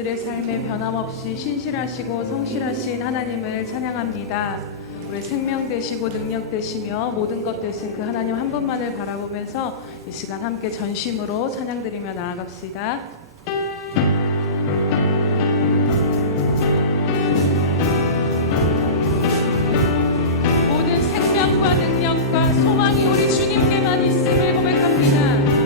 우리들의 삶에 변함없이 신실하시고 성실하신 하나님을 찬양합니다. 우리 생명 되시고 능력 되시며 모든 것 되신 그 하나님 한 분만을 바라보면서 이 시간 함께 전심으로 찬양드리며 나아갑시다. 모든 생명과 능력과 소망이 우리 주님께만 있음을 고백합니다.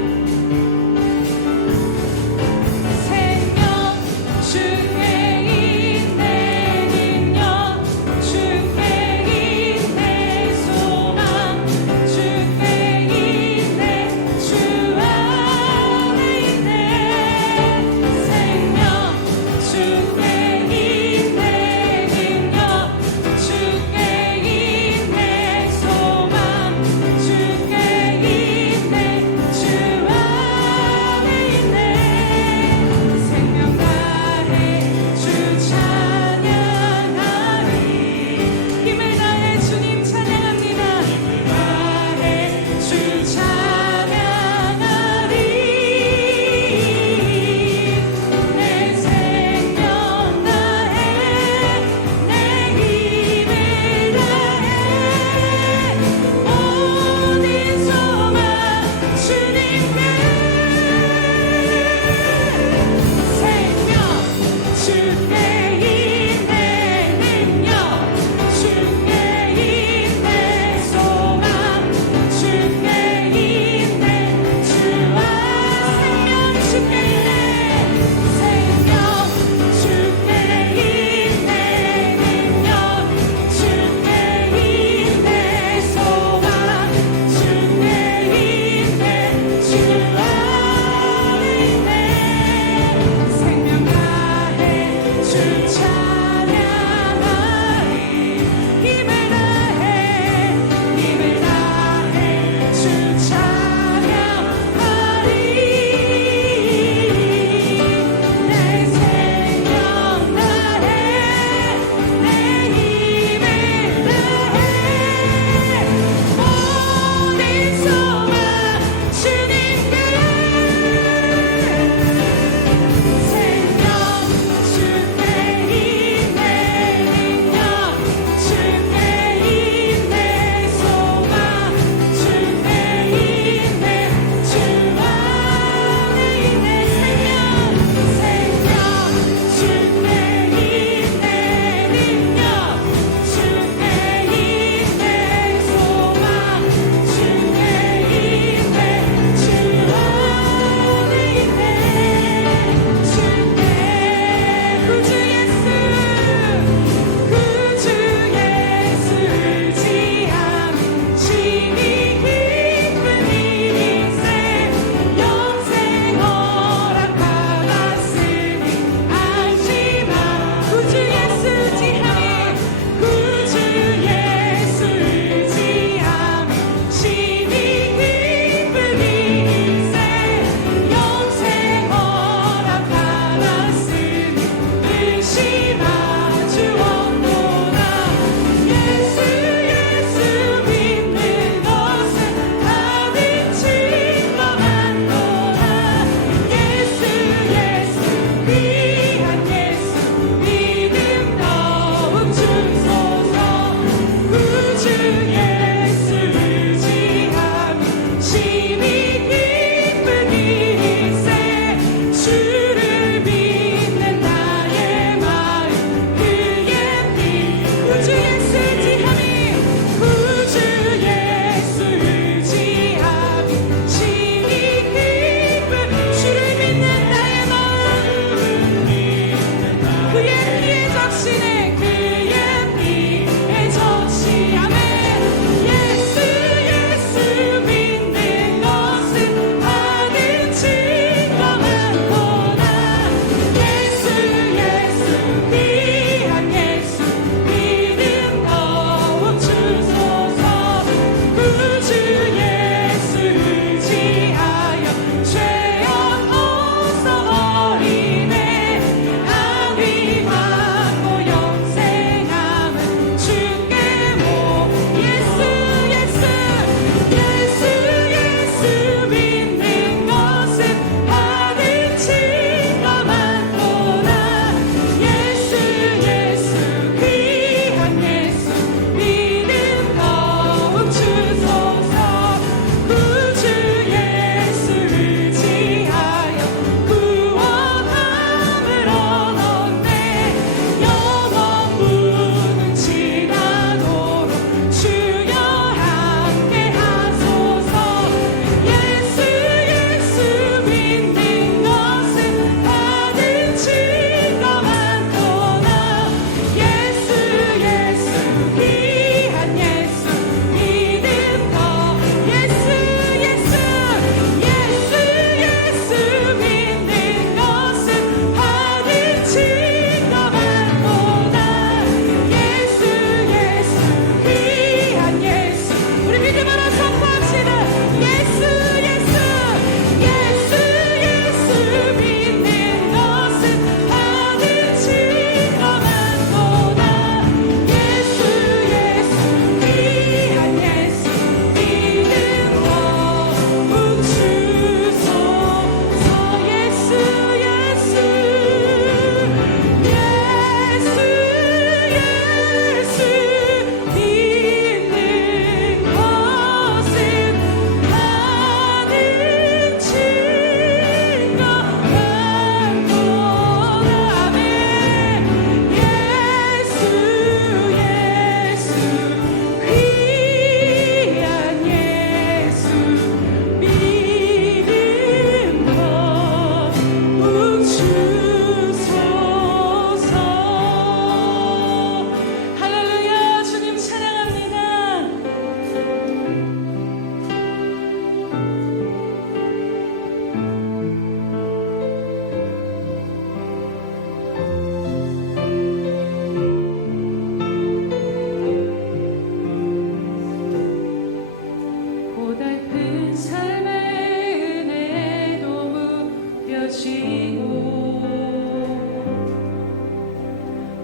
주께 있네 주 안에 있네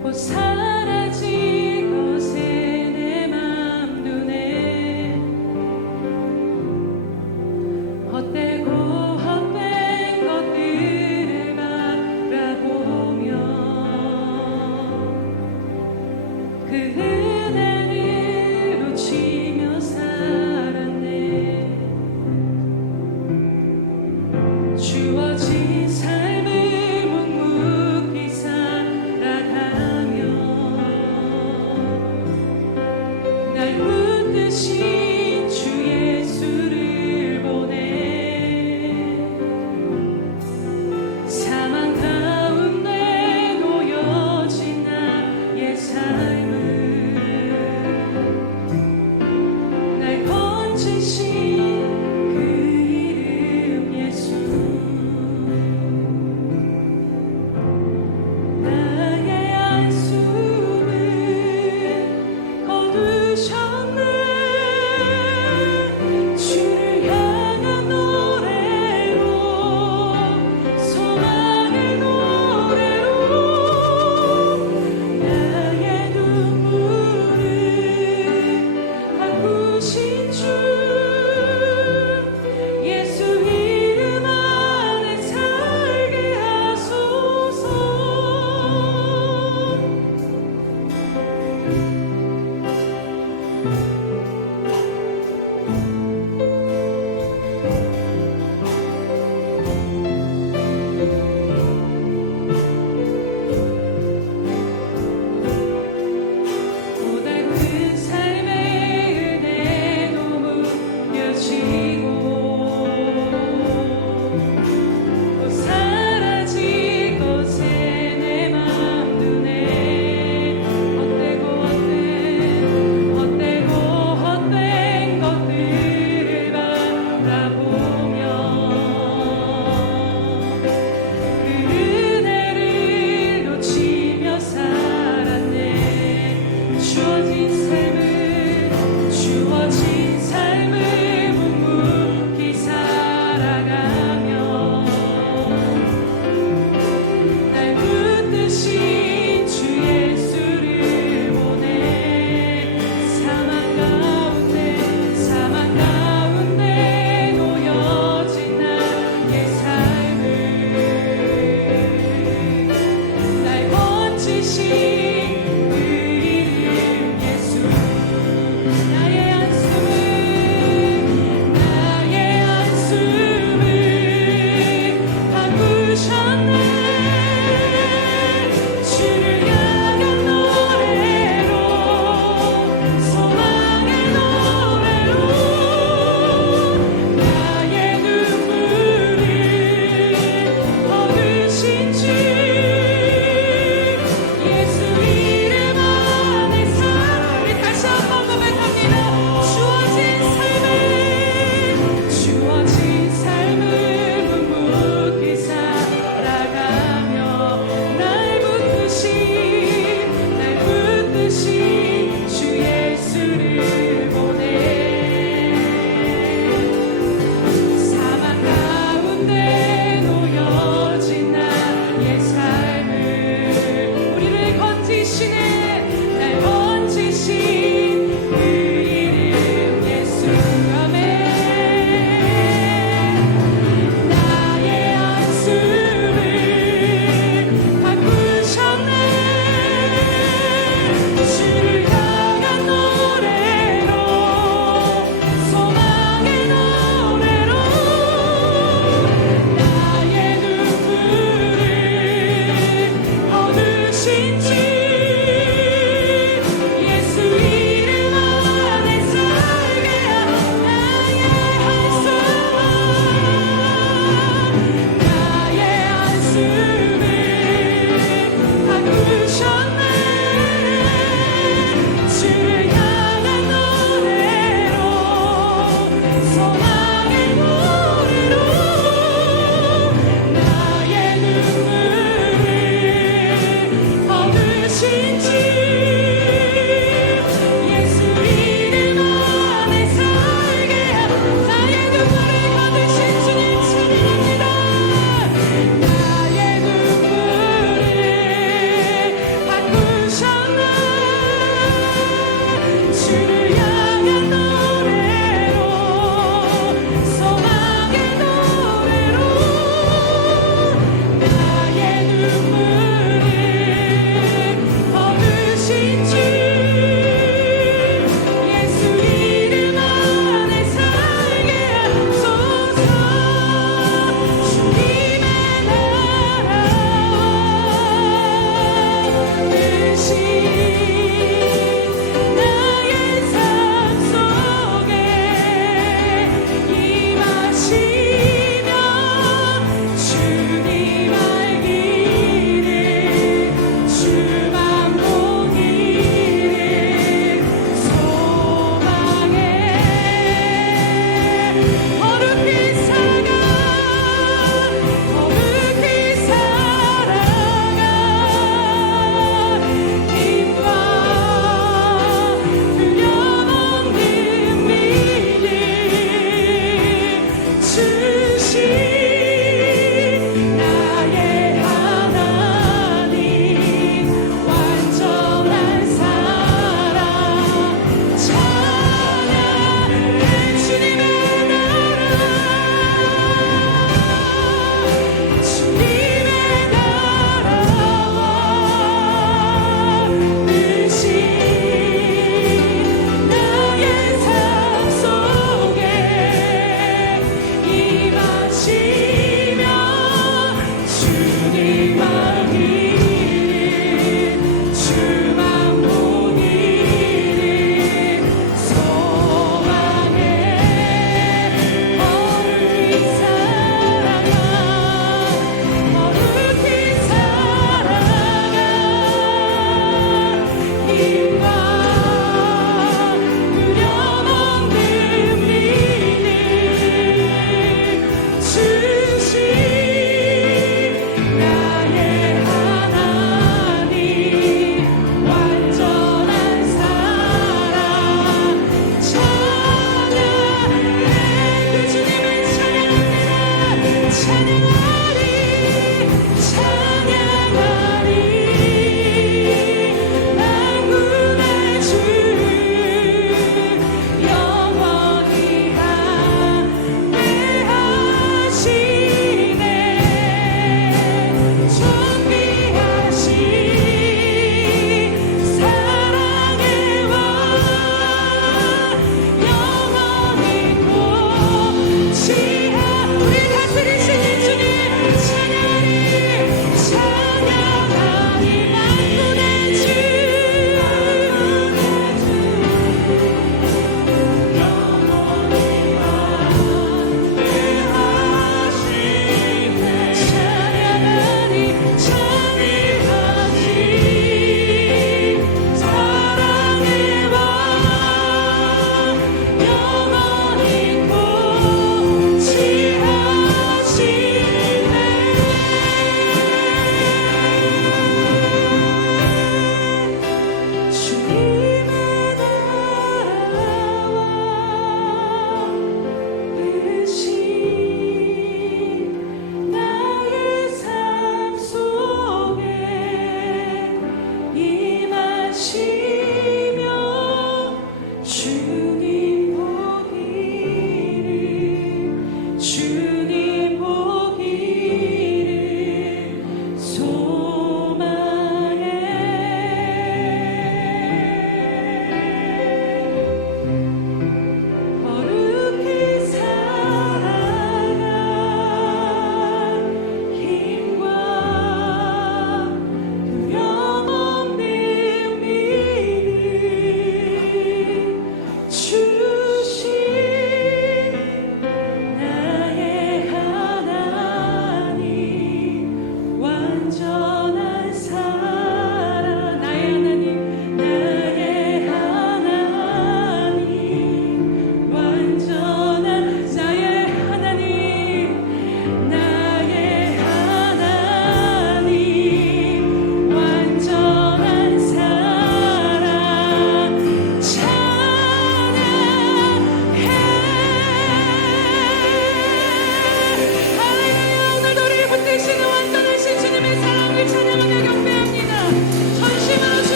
곧 사라진 것에 내 맘두네 헛되고 헛된 것들을 바라보며 그 은혜를 놓치며 살았네. 주어진 삶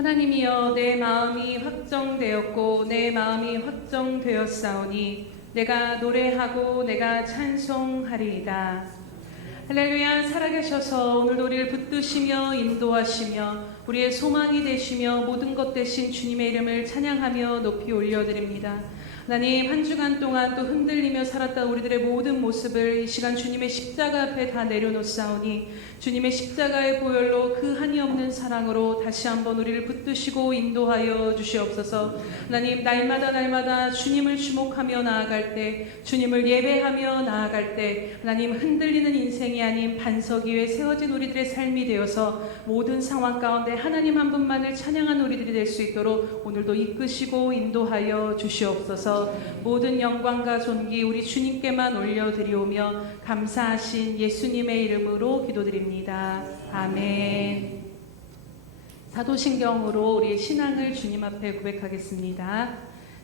하나님이여, 내 마음이 확정되었고 내 마음이 확정되었사오니 내가 노래하고 내가 찬송하리이다. 할렐루야. 살아계셔서 오늘도 우리를 붙드시며 인도하시며 우리의 소망이 되시며 모든 것 되신 주님의 이름을 찬양하며 높이 올려드립니다. 하나님, 한 주간 동안 또 흔들리며 살았던 우리들의 모든 모습을 이 시간 주님의 십자가 앞에 다 내려놓사오니 주님의 십자가의 보혈로 그 한이 없는 사랑으로 다시 한번 우리를 붙드시고 인도하여 주시옵소서. 하나님, 날마다 주님을 주목하며 나아갈 때, 주님을 예배하며 나아갈 때 하나님, 흔들리는 인생이 아닌 반석 위에 세워진 우리들의 삶이 되어서 모든 상황 가운데 하나님 한 분만을 찬양하는 우리들이 될 수 있도록 오늘도 이끄시고 인도하여 주시옵소서. 모든 영광과 존귀 우리 주님께만 올려드리오며 감사하신 예수님의 이름으로 기도드립니다. 아멘. 사도신경으로 우리의 신앙을 주님 앞에 고백하겠습니다.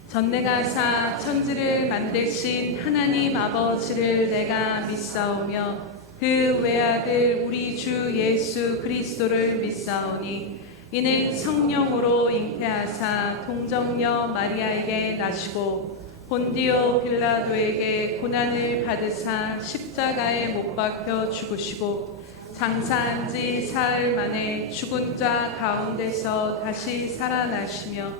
전내가사 천지를 만드신 하나님 아버지를 내가 믿사오며 그 외아들 우리 주 예수 그리스도를 믿사오니 이는 성령으로 잉태하사 동정녀 마리아에게 나시고 본디오 빌라도에게 고난을 받으사 십자가에 못 박혀 죽으시고 장사한 지 사흘 만에 죽은 자 가운데서 다시 살아나시며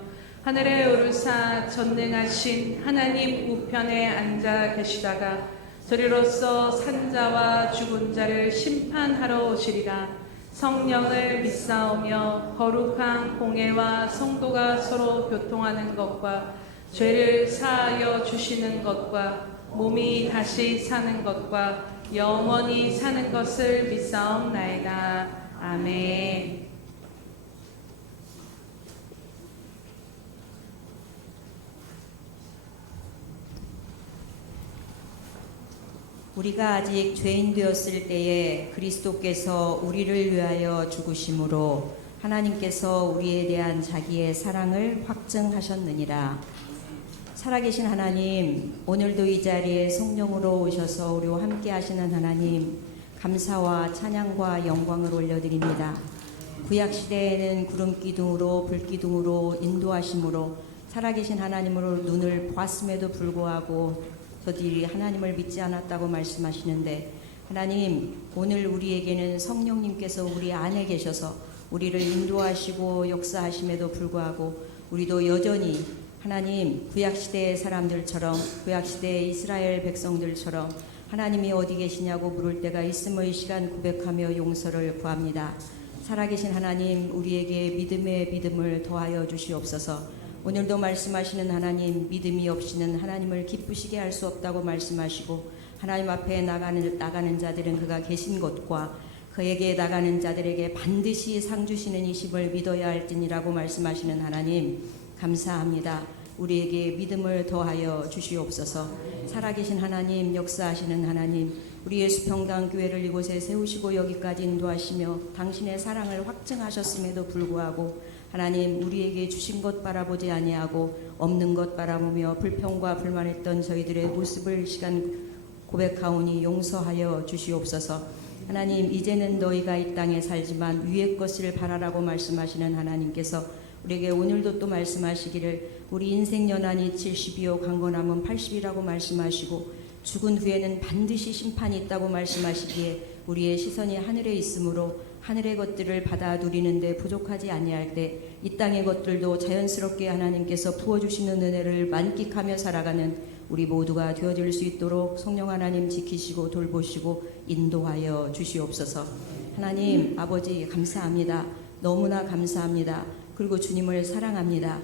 하늘에 오르사 전능하신 하나님 우편에 앉아 계시다가 저리로서 산자와 죽은 자를 심판하러 오시리라. 성령을 믿사오며 거룩한 공회와 성도가 서로 교통하는 것과 죄를 사하여 주시는 것과 몸이 다시 사는 것과 영원히 사는 것을 믿사옵나이다. 아멘. 우리가 아직 죄인 되었을 때에 그리스도께서 우리를 위하여 죽으심으로 하나님께서 우리에 대한 자기의 사랑을 확증하셨느니라. 살아계신 하나님, 오늘도 이 자리에 성령으로 오셔서 우리와 함께 하시는 하나님, 감사와 찬양과 영광을 올려드립니다. 구약시대에는 구름기둥으로 불기둥으로 인도하심으로 살아계신 하나님으로 눈을 보았음에도 불구하고 저들이 하나님을 믿지 않았다고 말씀하시는데, 하나님, 오늘 우리에게는 성령님께서 우리 안에 계셔서 우리를 인도하시고 역사하심에도 불구하고 우리도 여전히 하나님, 구약시대의 사람들처럼, 구약시대의 이스라엘 백성들처럼 하나님이 어디 계시냐고 물을 때가 있음의 시간 고백하며 용서를 구합니다. 살아계신 하나님, 우리에게 믿음의 믿음을 더하여 주시옵소서. 오늘도 말씀하시는 하나님, 믿음이 없이는 하나님을 기쁘시게 할 수 없다고 말씀하시고, 하나님 앞에 나가는 자들은 그가 계신 곳과 그에게 나가는 자들에게 반드시 상 주시는 이심을 믿어야 할지니라고 말씀하시는 하나님, 감사합니다. 우리에게 믿음을 더하여 주시옵소서. 살아계신 하나님, 역사하시는 하나님, 우리 예수평강 교회를 이곳에 세우시고 여기까지 인도하시며 당신의 사랑을 확증하셨음에도 불구하고 하나님, 우리에게 주신 것 바라보지 아니하고 없는 것 바라보며 불평과 불만했던 저희들의 모습을 시간 고백하오니 용서하여 주시옵소서. 하나님, 이제는 너희가 이 땅에 살지만 위의 것을 바라라고 말씀하시는 하나님께서 우리에게 오늘도 또 말씀하시기를 우리 인생 연한이 70이요 강건함은 80이라고 말씀하시고 죽은 후에는 반드시 심판이 있다고 말씀하시기에 우리의 시선이 하늘에 있으므로 하늘의 것들을 받아 누리는데 부족하지 아니할 때 이 땅의 것들도 자연스럽게 하나님께서 부어주시는 은혜를 만끽하며 살아가는 우리 모두가 되어질 수 있도록 성령 하나님 지키시고 돌보시고 인도하여 주시옵소서. 하나님 아버지 감사합니다. 너무나 감사합니다. 그리고 주님을 사랑합니다.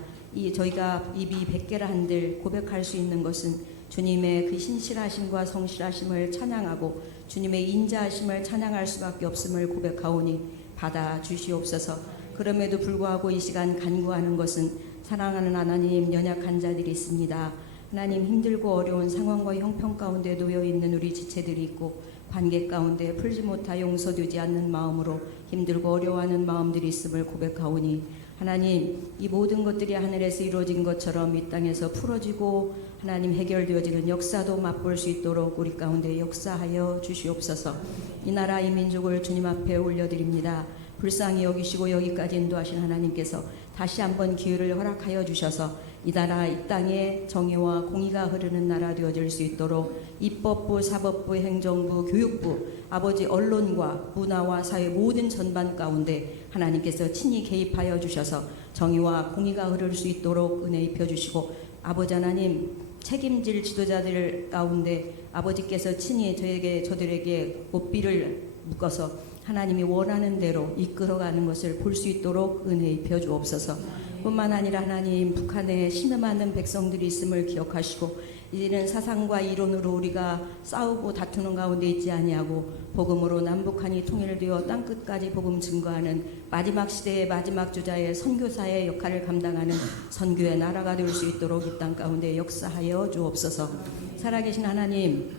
저희가 입이 100개라 한들 고백할 수 있는 것은 주님의 그 신실하심과 성실하심을 찬양하고 주님의 인자하심을 찬양할 수밖에 없음을 고백하오니 받아 주시옵소서. 그럼에도 불구하고 이 시간 간구하는 것은 사랑하는 하나님, 연약한 자들이 있습니다. 하나님, 힘들고 어려운 상황과 형편 가운데 놓여 있는 우리 지체들이 있고 관계 가운데 풀지 못하 용서되지 않는 마음으로 힘들고 어려워하는 마음들이 있음을 고백하오니 하나님, 이 모든 것들이 하늘에서 이루어진 것처럼 이 땅에서 풀어지고 하나님 해결되어지는 역사도 맛볼 수 있도록 우리 가운데 역사하여 주시옵소서. 이 나라 이 민족을 주님 앞에 올려드립니다. 불쌍히 여기시고 여기까지 인도하신 하나님께서 다시 한번 기회를 허락하여 주셔서 이 나라 이 땅에 정의와 공의가 흐르는 나라 되어질 수 있도록 입법부, 사법부, 행정부, 교육부, 아버지 언론과 문화와 사회 모든 전반 가운데 하나님께서 친히 개입하여 주셔서 정의와 공의가 흐를 수 있도록 은혜 입혀 주시고 아버지 하나님 책임질 지도자들 가운데 아버지께서 친히 저들에게 고삐를 묶어서 하나님이 원하는 대로 이끌어가는 것을 볼 수 있도록 은혜 입혀 주옵소서. 뿐만 아니라 하나님 북한에 신음하는 백성들이 있음을 기억하시고 이제는 사상과 이론으로 우리가 싸우고 다투는 가운데 있지 아니하고 복음으로 남북한이 통일되어 땅끝까지 복음 증거하는 마지막 시대의 마지막 주자의 선교사의 역할을 감당하는 선교의 나라가 될 수 있도록 이 땅 가운데 역사하여 주옵소서. 살아계신 하나님,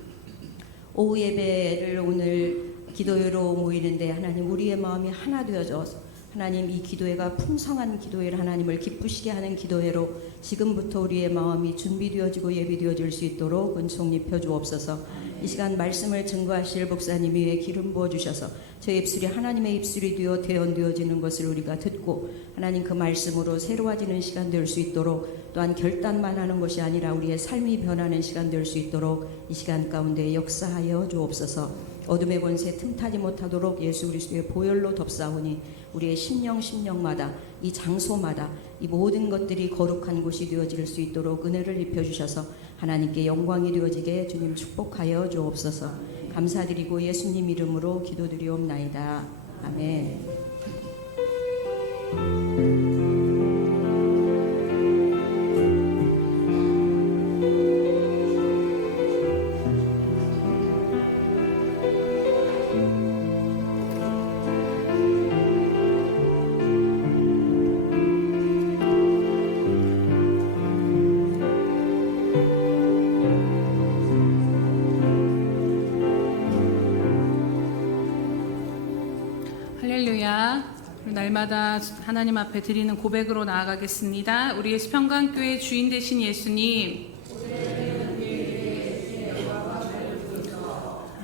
오후 예배를 오늘 기도회로 모이는데 하나님 우리의 마음이 하나 되어져서 하나님 이 기도회가 풍성한 기도회를 하나님을 기쁘시게 하는 기도회로 지금부터 우리의 마음이 준비되어지고 예비되어질 수 있도록 은총 입혀 주옵소서. 이 시간 말씀을 증거하실 목사님 위에 기름 부어주셔서 저희 입술이 하나님의 입술이 되어 대언되어지는 것을 우리가 듣고 하나님 그 말씀으로 새로워지는 시간 될 수 있도록 또한 결단만 하는 것이 아니라 우리의 삶이 변하는 시간 될 수 있도록 이 시간 가운데 역사하여 주옵소서. 어둠의 권세 틈타지 못하도록 예수 그리스도의 보혈로 덮사오니 우리의 심령마다 이 장소마다 이 모든 것들이 거룩한 곳이 되어질 수 있도록 은혜를 입혀주셔서 하나님께 영광이 되어지게 주님 축복하여 주옵소서. 감사드리고 예수님 이름으로 기도드리옵나이다. 아멘. 할렐루야. 날마다 하나님 앞에 드리는 고백으로 나아가겠습니다. 우리 예수평강교회 주인 되신 예수님,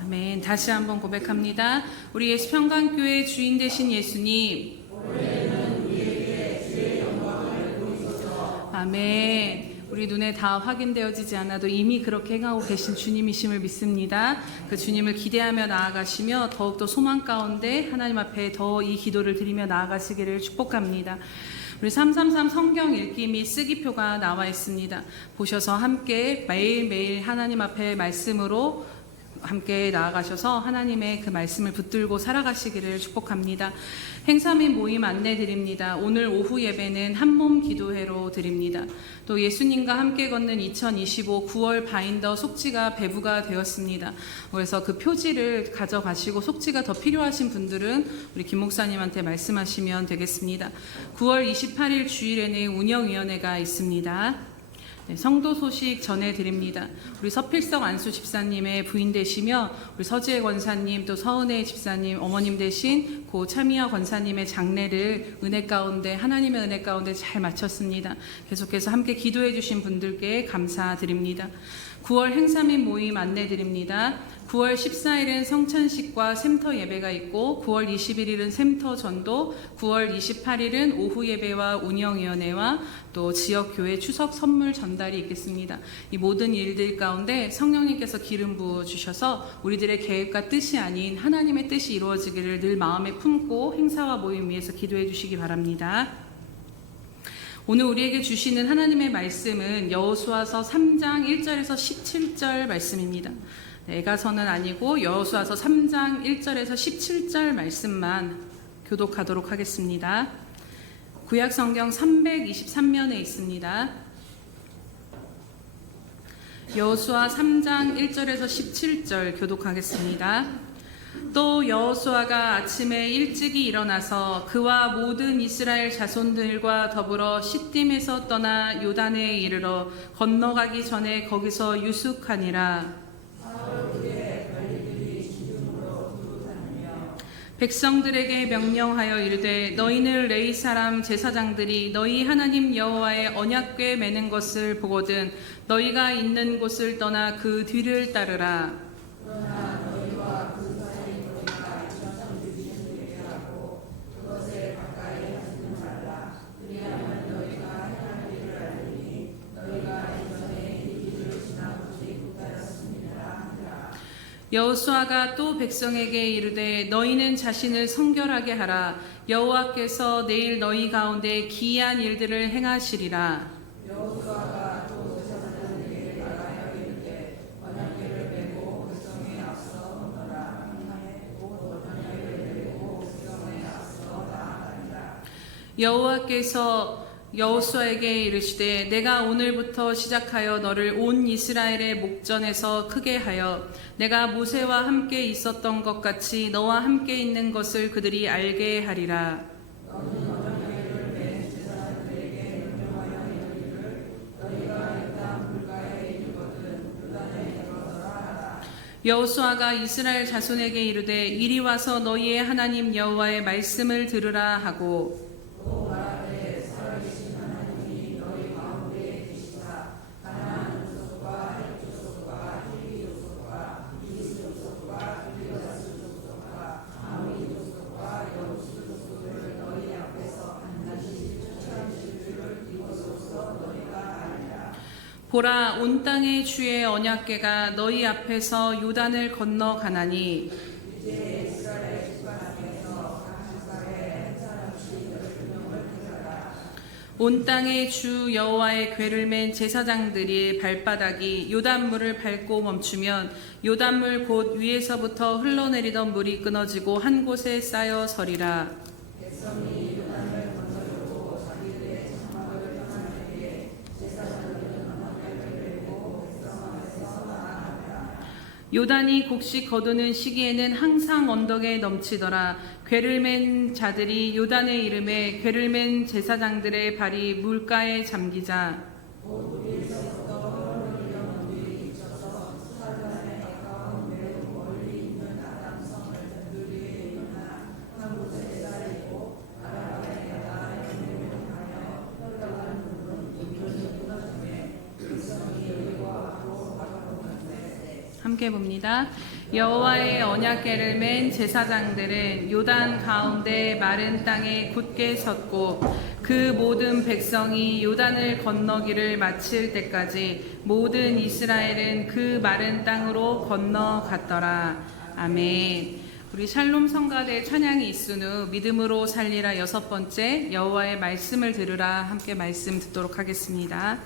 아멘. 다시 한번 고백합니다. 우리 예수평강교회 주인 되신 예수님, 아멘. 우리 눈에 다 확인되어지지 않아도 이미 그렇게 행하고 계신 주님이심을 믿습니다. 그 주님을 기대하며 나아가시며 더욱더 소망 가운데 하나님 앞에 더 이 기도를 드리며 나아가시기를 축복합니다. 우리 333 성경 읽기 및 쓰기표가 나와 있습니다. 보셔서 함께 매일매일 하나님 앞에 말씀으로 함께 나아가셔서 하나님의 그 말씀을 붙들고 살아가시기를 축복합니다. 행사 및 모임 안내 드립니다. 오늘 오후 예배는 한몸 기도회로 드립니다. 또 예수님과 함께 걷는 2025 9월 바인더 속지가 배부가 되었습니다. 그래서 그 표지를 가져가시고 속지가 더 필요하신 분들은 우리 김 목사님한테 말씀하시면 되겠습니다. 9월 28일 주일에는 운영위원회가 있습니다. 네, 성도 소식 전해드립니다. 우리 서필성 안수 집사님의 부인 되시며 우리 서지혜 권사님 또 서은혜 집사님 어머님 되신 고 차미아 권사님의 장례를 은혜 가운데 하나님의 은혜 가운데 잘 마쳤습니다. 계속해서 함께 기도해 주신 분들께 감사드립니다. 9월 행사 및 모임 안내드립니다. 9월 14일은 성찬식과 샘터 예배가 있고 9월 21일은 샘터 전도, 9월 28일은 오후 예배와 운영위원회와 또 지역교회 추석 선물 전달이 있겠습니다. 이 모든 일들 가운데 성령님께서 기름 부어주셔서 우리들의 계획과 뜻이 아닌 하나님의 뜻이 이루어지기를 늘 마음에 품고 행사와 모임 위해서 기도해 주시기 바랍니다. 오늘 우리에게 주시는 하나님의 말씀은 여호수아서 3장 1절에서 17절 말씀입니다. 애가서는 아니고 여호수아서 3장 1절에서 17절 말씀만 교독하도록 하겠습니다. 구약성경 323면에 있습니다. 여호수아 3장 1절에서 17절 교독하겠습니다. 또 여호수아가 아침에 일찍이 일어나서 그와 모든 이스라엘 자손들과 더불어 시딤에서 떠나 요단에 이르러 건너가기 전에 거기서 유숙하니라. 백성들에게 명령하여 이르되 너희는 레위 사람 제사장들이 너희 하나님 여호와의 언약궤 매는 것을 보거든 너희가 있는 곳을 떠나 그 뒤를 따르라. 여호수아가 또 백성에게 이르되 너희는 자신을 성결하게 하라. 여호와께서 내일 너희 가운데 기이한 일들을 행하시리라. 여호수아가 또 제사장에게 말하여 이르되 언약궤를 메고 백성에 앞서 너라. 곧 언약궤를 메고 백성에 앞서 나아가리라. 여호와께서 여호수아에게 이르시되 내가 오늘부터 시작하여 너를 온 이스라엘의 목전에서 크게 하여 내가 모세와 함께 있었던 것 같이 너와 함께 있는 것을 그들이 알게 하리라. 너는 언약궤를 맨 제사장들에게 명령하여 이르기를 너희가 이 땅 물가에 이르거든 요단에 들어서라 하라. 여호수아가 이스라엘 자손에게 이르되 이리 와서 너희의 하나님 여호와의 말씀을 들으라 하고 또 말하되 살아계신 하나님이 너희 가운데 계시다. 가나안 족속과 헷 족속과 히위 족속과 이스 족속과 길르앗 족속과 아미 족속과 여부스 족속을 너희 앞에서 반드시 쫓아내실 줄을 이것으로써 너희가 알리라. 보라 온 땅의 주의 언약궤가 너희 앞에서 요단을 건너 가나니 이제 이스라엘 집안에서 각 집안에 한 사람씩 12명을 택하라. 온 땅의 주 여호와의 궤를 맨 제사장들이 발바닥이 요단물을 밟고 멈추면 요단물 곧 위에서부터 흘러내리던 물이 끊어지고 한 곳에 쌓여 서리라. 백성이 요단을 건너려고 자기들의 장막을 떠나는데 제사장들은 언약궤를 메고 백성 앞에서 나아가니라. 요단이 곡식 거두는 시기에는 항상 언덕에 넘치더라. 궤를 맨 자들이 요단에 이름에 궤를 맨 제사장들의 발이 물가에 잠기자 곧 위에서부터 흘러내리던 물이 미쳐서 수사단에 가까운 매우 멀리 있는 아담성을 든들이에 일어나 한 곳에 쌓이고 아라바에 나아에 내려가며 흘러가는 물은 온전히 끊어지매 백성이 여리고 앞으로 가까웠는데 함께 봅니다. 여호와의 언약궤를 맨 제사장들은 요단 가운데 마른 땅에 굳게 섰고 그 모든 백성이 요단을 건너기를 마칠 때까지 모든 이스라엘은 그 마른 땅으로 건너갔더라. 아멘. 우리 샬롬 성가대 찬양이 있은 후 믿음으로 살리라 6번째 여호와의 말씀을 들으라 함께 말씀 듣도록 하겠습니다.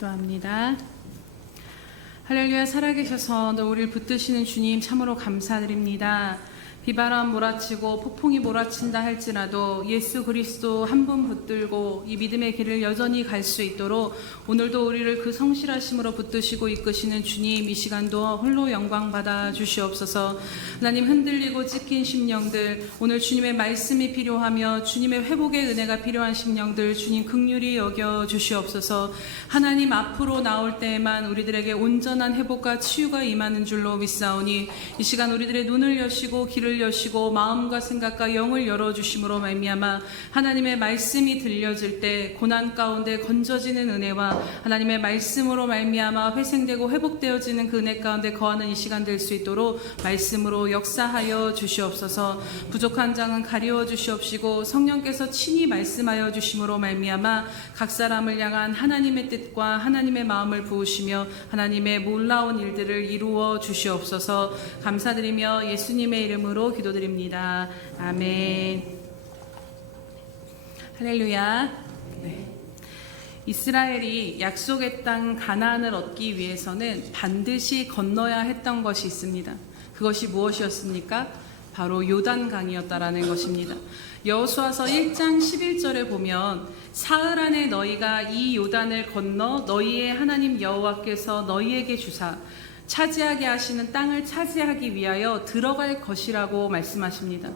기도합니다. 할렐루야. 살아계셔서 너 우리를 붙드시는 주님 참으로 감사드립니다. 비바람 몰아치고 폭풍이 몰아친다 할지라도 예수 그리스도 한 분 붙들고 이 믿음의 길을 여전히 갈 수 있도록 오늘도 우리를 그 성실하심으로 붙드시고 이끄시는 주님, 이 시간도 홀로 영광 받아 주시옵소서. 하나님, 흔들리고 찢긴 심령들, 오늘 주님의 말씀이 필요하며 주님의 회복의 은혜가 필요한 심령들 주님 긍휼히 여겨 주시옵소서. 하나님 앞으로 나올 때에만 우리들에게 온전한 회복과 치유가 임하는 줄로 믿사오니 이 시간 우리들의 눈을 여시고 길을 여시고 마음과 생각과 영을 열어주심으로 말미암아 하나님의 말씀이 들려질 때 고난 가운데 건져지는 은혜와 하나님의 말씀으로 말미암아 회생되고 회복되어지는 그 은혜 가운데 거하는 이 시간 될 수 있도록 말씀으로 역사하여 주시옵소서. 부족한 장은 가리워 주시옵시고 성령께서 친히 말씀하여 주심으로 말미암아 각 사람을 향한 하나님의 뜻과 하나님의 마음을 부으시며 하나님의 놀라운 일들을 이루어 주시옵소서. 감사드리며 예수님의 이름으로 기도드립니다. 아멘. 할렐루야. 이스라엘이 약속의 땅 가나안을 얻기 위해서는 반드시 건너야 했던 것이 있습니다. 그것이 무엇이었습니까? 바로 요단강이었다라는 것입니다. 여호수아서 1장 11절에 보면 사흘 안에 너희가 이 요단을 건너 너희의 하나님 여호와께서 너희에게 주사 차지하게 하시는 땅을 차지하기 위하여 들어갈 것이라고 말씀하십니다.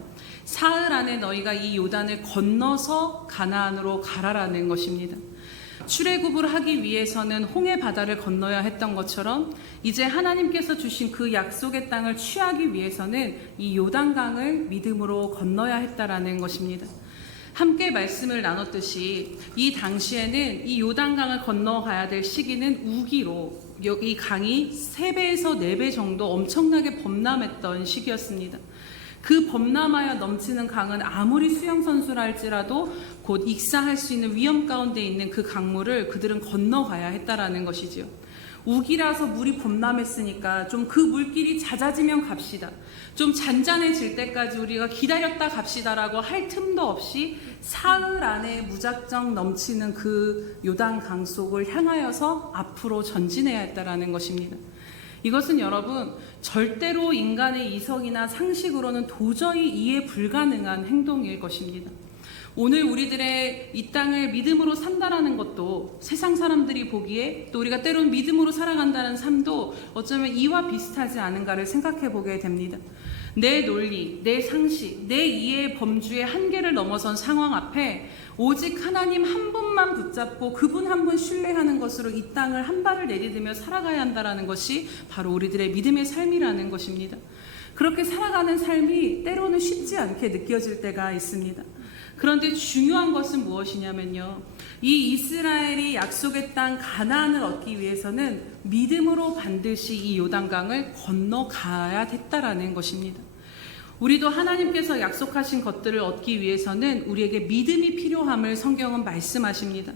사흘 안에 너희가 이 요단을 건너서 가나안으로 가라라는 것입니다. 출애굽을 하기 위해서는 홍해 바다를 건너야 했던 것처럼 이제 하나님께서 주신 그 약속의 땅을 취하기 위해서는 이 요단강을 믿음으로 건너야 했다라는 것입니다. 함께 말씀을 나눴듯이 이 당시에는 이 요단강을 건너가야 될 시기는 우기로 이 강이 3배에서 4배 정도 엄청나게 범람했던 시기였습니다. 그 범람하여 넘치는 강은 아무리 수영선수라 할지라도 곧 익사할 수 있는 위험 가운데 있는 그 강물을 그들은 건너가야 했다라는 것이지요. 우기라서 물이 범람했으니까 좀 그 물길이 잦아지면 갑시다. 좀 잔잔해질 때까지 우리가 기다렸다 갑시다라고 할 틈도 없이 사흘 안에 무작정 넘치는 그 요단강 속을 향하여서 앞으로 전진해야 했다라는 것입니다. 이것은 여러분 절대로 인간의 이성이나 상식으로는 도저히 이해 불가능한 행동일 것입니다. 오늘 우리들의 이 땅을 믿음으로 산다라는 것도 세상 사람들이 보기에 또 우리가 때론 믿음으로 살아간다는 삶도 어쩌면 이와 비슷하지 않은가를 생각해 보게 됩니다. 내 논리, 내 상식, 내 이해의 범주의 한계를 넘어선 상황 앞에 오직 하나님 한 분만 붙잡고 그분 한 분 신뢰하는 것으로 이 땅을 한 발을 내디디며 살아가야 한다는 것이 바로 우리들의 믿음의 삶이라는 것입니다. 그렇게 살아가는 삶이 때로는 쉽지 않게 느껴질 때가 있습니다. 그런데 중요한 것은 무엇이냐면요, 이 이스라엘이 약속의 땅 가나안을 얻기 위해서는 믿음으로 반드시 이 요단강을 건너가야 됐다라는 것입니다. 우리도 하나님께서 약속하신 것들을 얻기 위해서는 우리에게 믿음이 필요함을 성경은 말씀하십니다.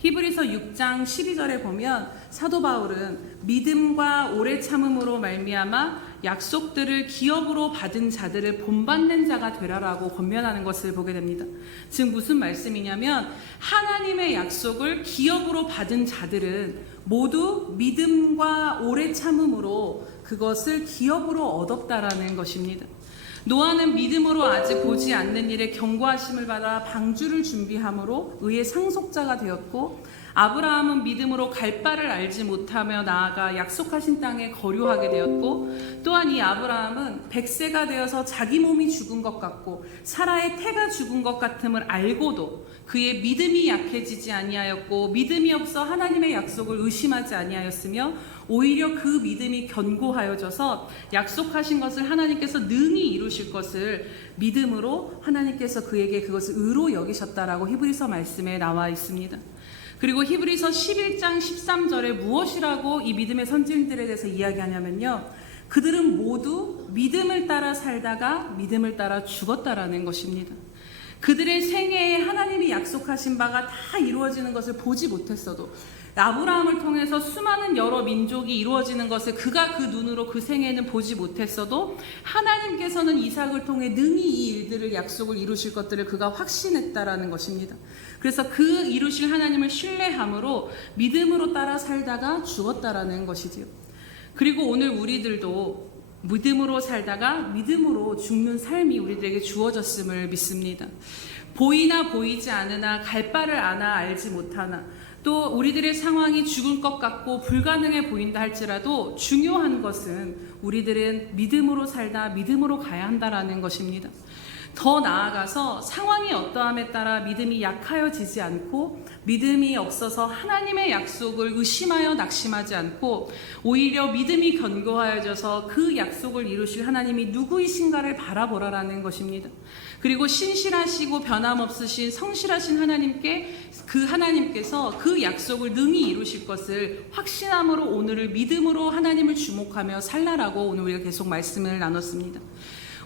히브리서 6장 12절에 보면 사도 바울은 믿음과 오래 참음으로 말미암아 약속들을 기업으로 받은 자들을 본받는 자가 되라라고 권면하는 것을 보게 됩니다. 즉 무슨 말씀이냐면 하나님의 약속을 기업으로 받은 자들은 모두 믿음과 오래 참음으로 그것을 기업으로 얻었다라는 것입니다. 노아는 믿음으로 아직 보지 않는 일에 경고하심을 받아 방주를 준비함으로 의의 상속자가 되었고, 아브라함은 믿음으로 갈 바를 알지 못하며 나아가 약속하신 땅에 거류하게 되었고, 또한 이 아브라함은 100세가 되어서 자기 몸이 죽은 것 같고 사라의 태가 죽은 것 같음을 알고도 그의 믿음이 약해지지 아니하였고 믿음이 없어 하나님의 약속을 의심하지 아니하였으며 오히려 그 믿음이 견고하여져서 약속하신 것을 하나님께서 능히 이루실 것을 믿음으로 하나님께서 그에게 그것을 의로 여기셨다라고 히브리서 말씀에 나와 있습니다. 그리고 히브리서 11장 13절에 무엇이라고 이 믿음의 선진들에 대해서 이야기하냐면요, 그들은 모두 믿음을 따라 살다가 믿음을 따라 죽었다라는 것입니다. 그들의 생애에 하나님이 약속하신 바가 다 이루어지는 것을 보지 못했어도, 아브라함을 통해서 수많은 여러 민족이 이루어지는 것을 그가 그 눈으로 그 생에는 보지 못했어도 하나님께서는 이삭을 통해 능히 이 일들을 약속을 이루실 것들을 그가 확신했다라는 것입니다. 그래서 그 이루실 하나님을 신뢰함으로 믿음으로 따라 살다가 죽었다라는 것이지요. 그리고 오늘 우리들도 믿음으로 살다가 믿음으로 죽는 삶이 우리들에게 주어졌음을 믿습니다. 보이나 보이지 않으나 갈 바를 아나 알지 못하나 또 우리들의 상황이 죽을 것 같고 불가능해 보인다 할지라도 중요한 것은 우리들은 믿음으로 살다 믿음으로 가야 한다라는 것입니다. 더 나아가서 상황이 어떠함에 따라 믿음이 약하여지지 않고 믿음이 없어서 하나님의 약속을 의심하여 낙심하지 않고 오히려 믿음이 견고하여져서 그 약속을 이루실 하나님이 누구이신가를 바라보라라는 것입니다. 그리고 신실하시고 변함없으신 성실하신 하나님께서 그 약속을 능히 이루실 것을 확신함으로 오늘을 믿음으로 하나님을 주목하며 살라라고 오늘 우리가 계속 말씀을 나눴습니다.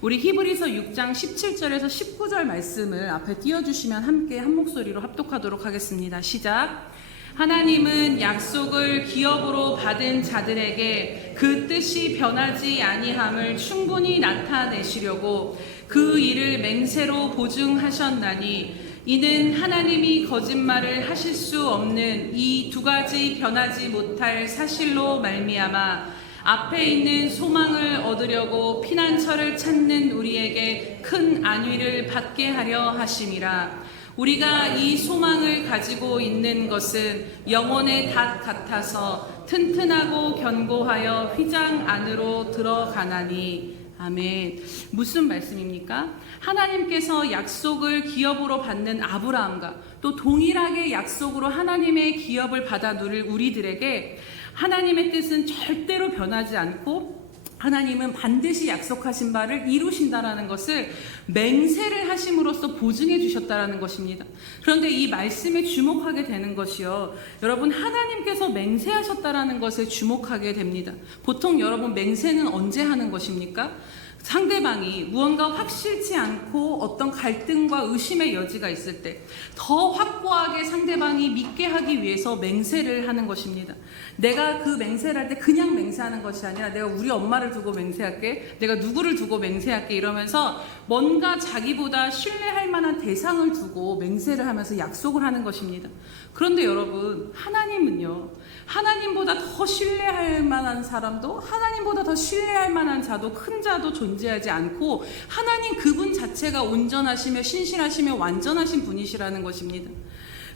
우리 히브리서 6장 17절에서 19절 말씀을 앞에 띄워주시면 함께 한 목소리로 합독하도록 하겠습니다. 시작. 하나님은 약속을 기업으로 받은 자들에게 그 뜻이 변하지 아니함을 충분히 나타내시려고 그 일을 맹세로 보증하셨나니 이는 하나님이 거짓말을 하실 수 없는 이 두 가지 변하지 못할 사실로 말미암아 앞에 있는 소망을 얻으려고 피난처를 찾는 우리에게 큰 안위를 받게 하려 하심이라. 우리가 이 소망을 가지고 있는 것은 영혼의 닷 같아서 튼튼하고 견고하여 휘장 안으로 들어가나니. 아멘. 무슨 말씀입니까? 하나님께서 약속을 기업으로 받는 아브라함과 또 동일하게 약속으로 하나님의 기업을 받아 누릴 우리들에게 하나님의 뜻은 절대로 변하지 않고 하나님은 반드시 약속하신 바를 이루신다라는 것을 맹세를 하심으로써 보증해 주셨다라는 것입니다. 그런데 이 말씀에 주목하게 되는 것이요, 여러분 하나님께서 맹세하셨다라는 것에 주목하게 됩니다. 보통 여러분 맹세는 언제 하는 것입니까? 상대방이 무언가 확실치 않고 어떤 갈등과 의심의 여지가 있을 때 더 확고하게 상대방이 믿게 하기 위해서 맹세를 하는 것입니다. 내가 그 맹세를 할 때 그냥 맹세하는 것이 아니라 내가 우리 엄마를 두고 맹세할게, 내가 누구를 두고 맹세할게 이러면서 뭔가 자기보다 신뢰할 만한 대상을 두고 맹세를 하면서 약속을 하는 것입니다. 그런데 여러분 하나님은요, 하나님보다 더 신뢰할 만한 사람도 하나님보다 더 신뢰할 만한 자도 큰 자도 존재하지 않고 하나님 그분 자체가 온전하시며 신실하시며 완전하신 분이시라는 것입니다.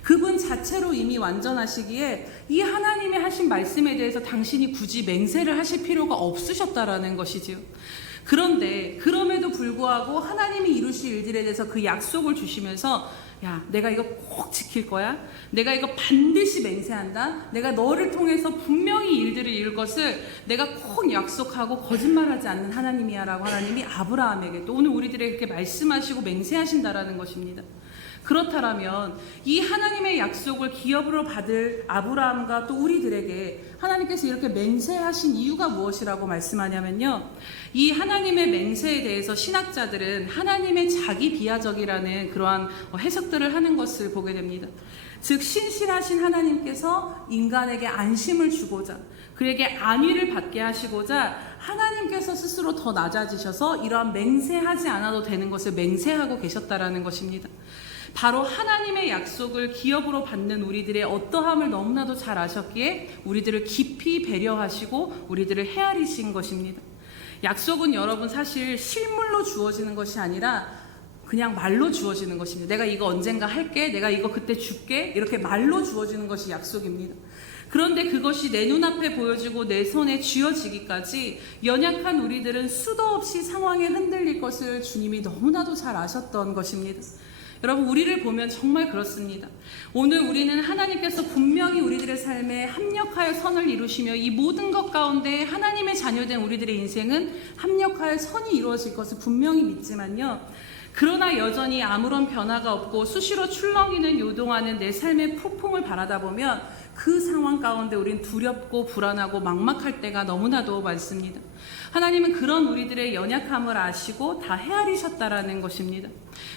그분 자체로 이미 완전하시기에 이 하나님의 하신 말씀에 대해서 당신이 굳이 맹세를 하실 필요가 없으셨다라는 것이지요. 그런데 그럼에도 불구하고 하나님이 이루실 일들에 대해서 그 약속을 주시면서 야, 내가 이거 꼭 지킬 거야. 내가 이거 반드시 맹세한다. 내가 너를 통해서 분명히 일들을 이룰 것을 내가 꼭 약속하고 거짓말하지 않는 하나님이야 라고 하나님이 아브라함에게 또 오늘 우리들에게 이렇게 말씀하시고 맹세하신다라는 것입니다. 그렇다면 이 하나님의 약속을 기업으로 받을 아브라함과 또 우리들에게 하나님께서 이렇게 맹세하신 이유가 무엇이라고 말씀하냐면요, 이 하나님의 맹세에 대해서 신학자들은 하나님의 자기 비하적이라는 그러한 해석들을 하는 것을 보게 됩니다. 즉 신실하신 하나님께서 인간에게 안심을 주고자 그에게 안위를 받게 하시고자 하나님께서 스스로 더 낮아지셔서 이러한 맹세하지 않아도 되는 것을 맹세하고 계셨다라는 것입니다. 바로 하나님의 약속을 기업으로 받는 우리들의 어떠함을 너무나도 잘 아셨기에 우리들을 깊이 배려하시고 우리들을 헤아리신 것입니다. 약속은 여러분 사실 실물로 주어지는 것이 아니라 그냥 말로 주어지는 것입니다. 내가 이거 언젠가 할게, 내가 이거 그때 줄게, 이렇게 말로 주어지는 것이 약속입니다. 그런데 그것이 내 눈앞에 보여지고 내 손에 쥐어지기까지 연약한 우리들은 수도 없이 상황에 흔들릴 것을 주님이 너무나도 잘 아셨던 것입니다. 여러분 우리를 보면 정말 그렇습니다. 오늘 우리는 하나님께서 분명히 우리들의 삶에 합력하여 선을 이루시며 이 모든 것 가운데 하나님의 자녀된 우리들의 인생은 합력하여 선이 이루어질 것을 분명히 믿지만요, 그러나 여전히 아무런 변화가 없고 수시로 출렁이는 요동하는 내 삶의 폭풍을 바라다 보면 그 상황 가운데 우린 두렵고 불안하고 막막할 때가 너무나도 많습니다. 하나님은 그런 우리들의 연약함을 아시고 다 헤아리셨다라는 것입니다.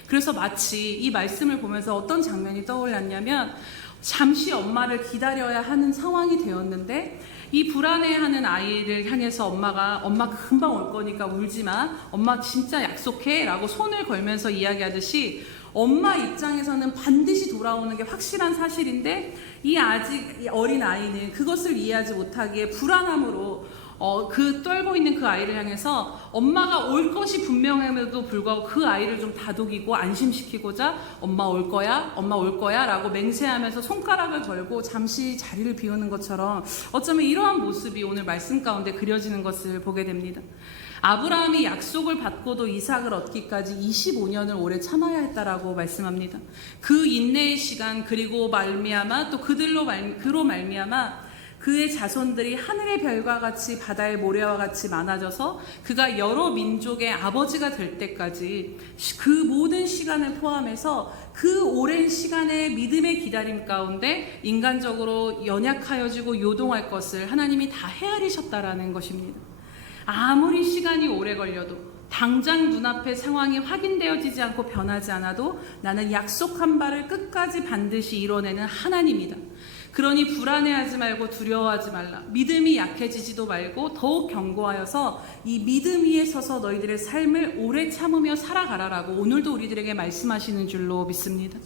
그래서 마치 이 말씀을 보면서 어떤 장면이 떠올랐냐면 잠시 엄마를 기다려야 하는 상황이 되었는데 이 불안해하는 아이를 향해서 엄마 금방 올 거니까 울지 마. 엄마 진짜 약속해. 라고 손을 걸면서 이야기하듯이 엄마 입장에서는 반드시 돌아오는 게 확실한 사실인데 이 아직 어린 아이는 그것을 이해하지 못하기에 불안함으로 떨고 있는 그 아이를 향해서 엄마가 올 것이 분명함에도 불구하고 그 아이를 좀 다독이고 안심시키고자 엄마 올 거야 라고 맹세하면서 손가락을 걸고 잠시 자리를 비우는 것처럼 어쩌면 이러한 모습이 오늘 말씀 가운데 그려지는 것을 보게 됩니다. 아브라함이 약속을 받고도 이삭을 얻기까지 25년을 오래 참아야 했다라고 말씀합니다. 그 인내의 시간 그리고 말미암아 또 그로 말미암아 그의 자손들이 하늘의 별과 같이 바다의 모래와 같이 많아져서 그가 여러 민족의 아버지가 될 때까지 그 모든 시간을 포함해서 그 오랜 시간의 믿음의 기다림 가운데 인간적으로 연약하여지고 요동할 것을 하나님이 다 헤아리셨다라는 것입니다. 아무리 시간이 오래 걸려도 당장 눈앞의 상황이 확인되어지지 않고 변하지 않아도 나는 약속한 바를 끝까지 반드시 이뤄내는 하나님이다. 그러니 불안해하지 말고 두려워하지 말라. 믿음이 약해지지도 말고 더욱 견고하여서 이 믿음 위에 서서 너희들의 삶을 오래 참으며 살아가라라고 오늘도 우리들에게 말씀하시는 줄로 믿습니다.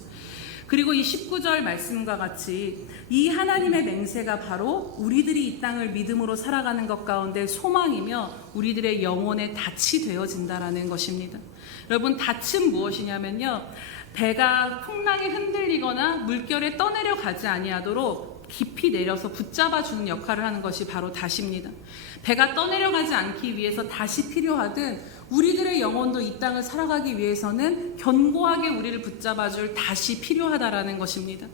그리고 이 19절 말씀과 같이 이 하나님의 맹세가 바로 우리들이 이 땅을 믿음으로 살아가는 것 가운데 소망이며 우리들의 영혼의 닻이 되어진다라는 것입니다. 여러분, 닻은 무엇이냐면요, 배가 풍랑에 흔들리거나 물결에 떠내려 가지 아니하도록 깊이 내려서 붙잡아주는 역할을 하는 것이 바로 닻입니다. 배가 떠내려가지 않기 위해서 닻이 필요하든 우리들의 영혼도 이 땅을 살아가기 위해서는 견고하게 우리를 붙잡아줄 닻이 필요하다라는 것입니다.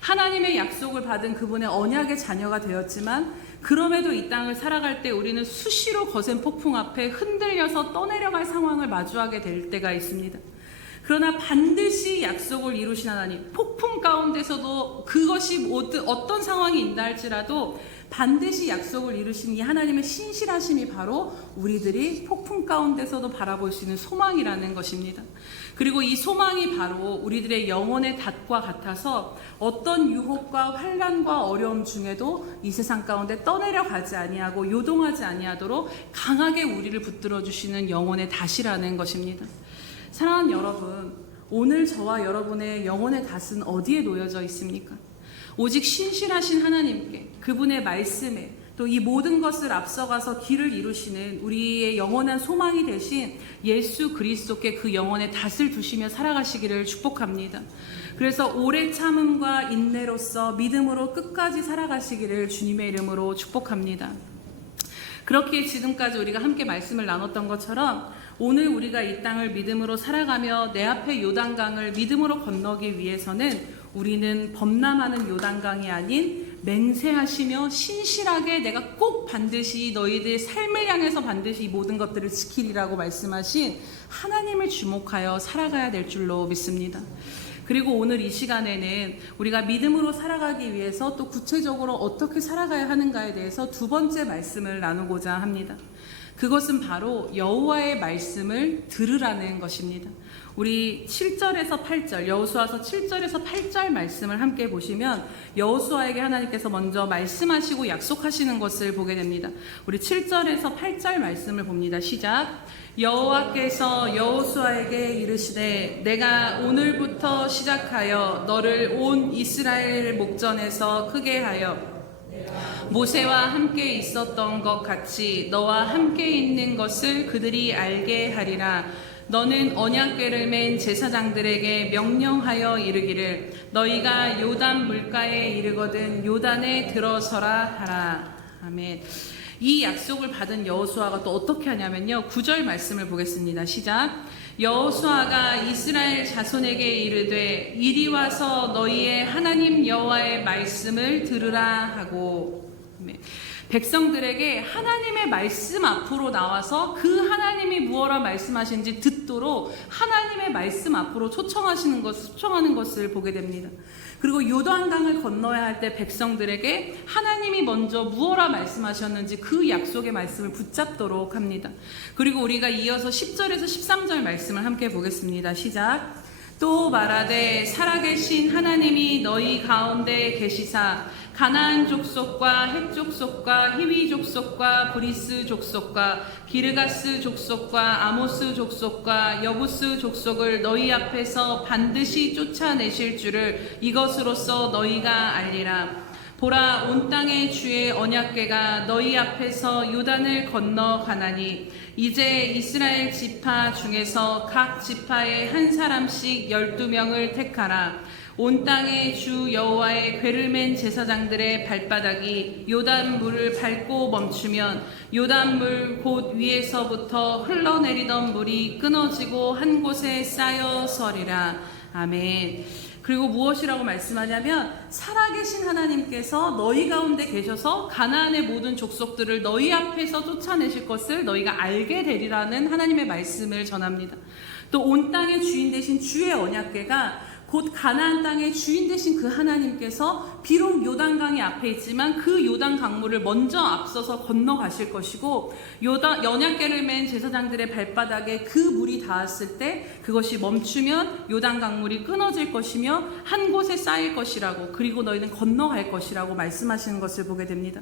하나님의 약속을 받은 그분의 언약의 자녀가 되었지만 그럼에도 이 땅을 살아갈 때 우리는 수시로 거센 폭풍 앞에 흔들려서 떠내려갈 상황을 마주하게 될 때가 있습니다. 그러나 반드시 약속을 이루신 하나님, 폭풍 가운데서도 그것이 어떤 상황이 있다 할지라도 반드시 약속을 이루신 이 하나님의 신실하심이 바로 우리들이 폭풍 가운데서도 바라볼 수 있는 소망이라는 것입니다. 그리고 이 소망이 바로 우리들의 영혼의 닻과 같아서 어떤 유혹과 환난과 어려움 중에도 이 세상 가운데 떠내려가지 아니하고 요동하지 아니하도록 강하게 우리를 붙들어 주시는 영혼의 닻이라는 것입니다. 사랑하는 여러분, 오늘 저와 여러분의 영혼의 닻은 어디에 놓여져 있습니까? 오직 신실하신 하나님께, 그분의 말씀에, 또 이 모든 것을 앞서가서 길을 이루시는 우리의 영원한 소망이 되신 예수 그리스도께 그 영혼의 닻을 두시며 살아가시기를 축복합니다. 그래서 오래 참음과 인내로서 믿음으로 끝까지 살아가시기를 주님의 이름으로 축복합니다. 그렇기에 지금까지 우리가 함께 말씀을 나눴던 것처럼 오늘 우리가 이 땅을 믿음으로 살아가며 내 앞에 요단강을 믿음으로 건너기 위해서는 우리는 범람하는 요단강이 아닌 맹세하시며 신실하게 내가 꼭 반드시 너희들의 삶을 향해서 반드시 이 모든 것들을 지키리라고 말씀하신 하나님을 주목하여 살아가야 될 줄로 믿습니다. 그리고 오늘 이 시간에는 우리가 믿음으로 살아가기 위해서 또 구체적으로 어떻게 살아가야 하는가에 대해서 두 번째 말씀을 나누고자 합니다. 그것은 바로 여호와의 말씀을 들으라는 것입니다. 우리 7절에서 8절, 여호수아서 7절에서 8절 말씀을 함께 보시면 여호수아에게 하나님께서 먼저 말씀하시고 약속하시는 것을 보게 됩니다. 우리 7절에서 8절 말씀을 봅니다. 시작. 여호와께서 여호수아에게 이르시되 내가 오늘부터 시작하여 너를 온 이스라엘 목전에서 크게 하여 모세와 함께 있었던 것 같이 너와 함께 있는 것을 그들이 알게 하리라. 너는 언약궤를 맨 제사장들에게 명령하여 이르기를 너희가 요단 물가에 이르거든 요단에 들어서라 하라. 아멘. 이 약속을 받은 여호수아가 또 어떻게 하냐면요, 9절 말씀을 보겠습니다. 시작. 여호수아가 이스라엘 자손에게 이르되 이리 와서 너희의 하나님 여호와의 말씀을 들으라 하고, 백성들에게 하나님의 말씀 앞으로 나와서 그 하나님이 무엇라 말씀하신지 듣도록 하나님의 말씀 앞으로 초청하는 것을 보게 됩니다. 그리고 요단강을 건너야 할 때 백성들에게 하나님이 먼저 무엇라 말씀하셨는지 그 약속의 말씀을 붙잡도록 합니다. 그리고 우리가 이어서 10절에서 13절 말씀을 함께 보겠습니다. 시작. 또 말하되 살아계신 하나님이 너희 가운데 계시사 가나안 족속과 헷 족속과 히위 족속과 브리스 족속과 기르가스 족속과 아모스 족속과 여부스 족속을 너희 앞에서 반드시 쫓아내실 줄을 이것으로써 너희가 알리라. 보라, 온 땅의 주의 언약궤가 너희 앞에서 요단을 건너가나니 이제 이스라엘 지파 중에서 각 지파에 한 사람씩 12명을 택하라. 온 땅의 주 여호와의 궤를 맨 제사장들의 발바닥이 요단 물을 밟고 멈추면 요단 물 곧 위에서부터 흘러내리던 물이 끊어지고 한 곳에 쌓여 서리라. 아멘. 그리고 무엇이라고 말씀하냐면 살아계신 하나님께서 너희 가운데 계셔서 가나안의 모든 족속들을 너희 앞에서 쫓아내실 것을 너희가 알게 되리라는 하나님의 말씀을 전합니다. 또 온 땅의 주인 되신 주의 언약궤가 곧 가나안 땅의 주인 되신 그 하나님께서 비록 요단강이 앞에 있지만 그 요단 강물을 먼저 앞서서 건너가실 것이고 언약궤를 맨 제사장들의 발바닥에 그 물이 닿았을 때 그것이 멈추면 요단 강물이 끊어질 것이며 한 곳에 쌓일 것이라고, 그리고 너희는 건너갈 것이라고 말씀하시는 것을 보게 됩니다.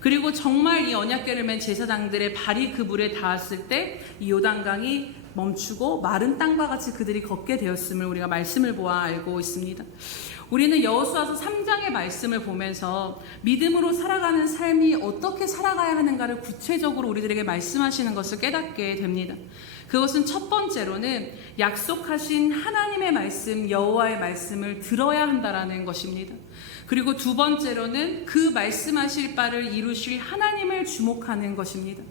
그리고 정말 이 언약궤를 맨 제사장들의 발이 그 물에 닿았을 때 이 요단강이 멈추고 마른 땅과 같이 그들이 걷게 되었음을 우리가 말씀을 보아 알고 있습니다. 우리는 여호수아서 3장의 말씀을 보면서 믿음으로 살아가는 삶이 어떻게 살아가야 하는가를 구체적으로 우리들에게 말씀하시는 것을 깨닫게 됩니다. 그것은 첫 번째로는 약속하신 하나님의 말씀, 여호와의 말씀을 들어야 한다라는 것입니다. 그리고 두 번째로는 그 말씀하실 바를 이루실 하나님을 주목하는 것입니다.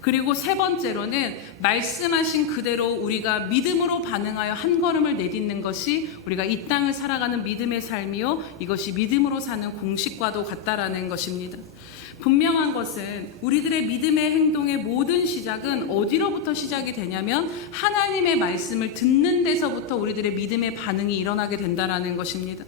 그리고 세 번째로는 말씀하신 그대로 우리가 믿음으로 반응하여 한 걸음을 내딛는 것이 우리가 이 땅을 살아가는 믿음의 삶이요, 이것이 믿음으로 사는 공식과도 같다라는 것입니다. 분명한 것은 우리들의 믿음의 행동의 모든 시작은 어디로부터 시작이 되냐면 하나님의 말씀을 듣는 데서부터 우리들의 믿음의 반응이 일어나게 된다라는 것입니다.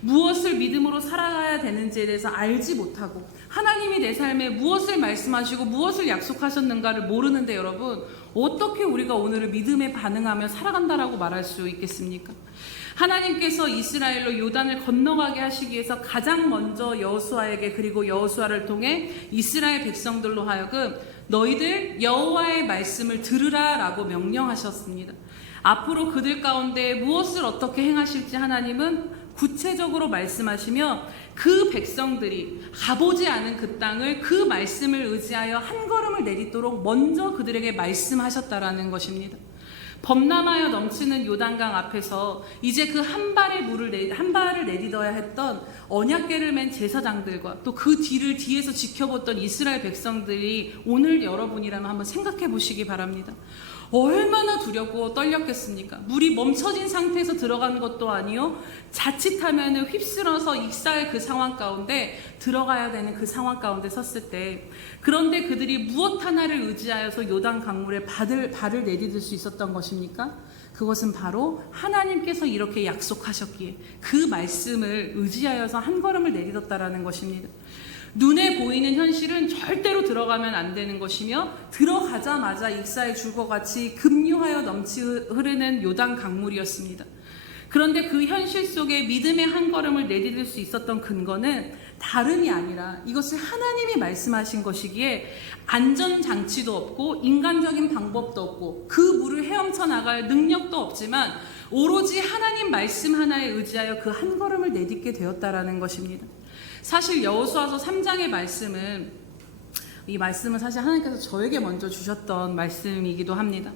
무엇을 믿음으로 살아가야 되는지에 대해서 알지 못하고 하나님이 내 삶에 무엇을 말씀하시고 무엇을 약속하셨는가를 모르는데 여러분, 어떻게 우리가 오늘을 믿음에 반응하며 살아간다라고 말할 수 있겠습니까? 하나님께서 이스라엘로 요단을 건너가게 하시기 위해서 가장 먼저 여호수아에게, 그리고 여호수아를 통해 이스라엘 백성들로 하여금 너희들 여호와의 말씀을 들으라라고 명령하셨습니다. 앞으로 그들 가운데 무엇을 어떻게 행하실지 하나님은 구체적으로 말씀하시며 그 백성들이 가보지 않은 그 땅을 그 말씀을 의지하여 한 걸음을 내딛도록 먼저 그들에게 말씀하셨다라는 것입니다. 범람하여 넘치는 요단강 앞에서 이제 그 한 발을 내딛어야 했던 언약궤를 맨 제사장들과 또 그 뒤를 뒤에서 지켜봤던 이스라엘 백성들이 오늘 여러분이라면 한번 생각해 보시기 바랍니다. 얼마나 두렵고 떨렸겠습니까? 물이 멈춰진 상태에서 들어간 것도 아니요, 자칫하면 휩쓸어서 익사할 그 상황 가운데 들어가야 되는 그 상황 가운데 섰을 때, 그런데 그들이 무엇 하나를 의지하여서 요단 강물에 발을 내딛을 수 있었던 것입니까? 그것은 바로 하나님께서 이렇게 약속하셨기에 그 말씀을 의지하여서 한 걸음을 내딛었다라는 것입니다. 눈에 보이는 현실은 절대로 들어가면 안 되는 것이며 들어가자마자 익사해 줄 것 같이 급류하여 넘치 흐르는 요단 강물이었습니다. 그런데 그 현실 속에 믿음의 한 걸음을 내딛을 수 있었던 근거는 다름이 아니라 이것을 하나님이 말씀하신 것이기에 안전장치도 없고 인간적인 방법도 없고 그 물을 헤엄쳐 나갈 능력도 없지만 오로지 하나님 말씀 하나에 의지하여 그 한 걸음을 내딛게 되었다라는 것입니다. 사실 여호수아서 3장의 말씀은, 이 말씀은 사실 하나님께서 저에게 먼저 주셨던 말씀이기도 합니다.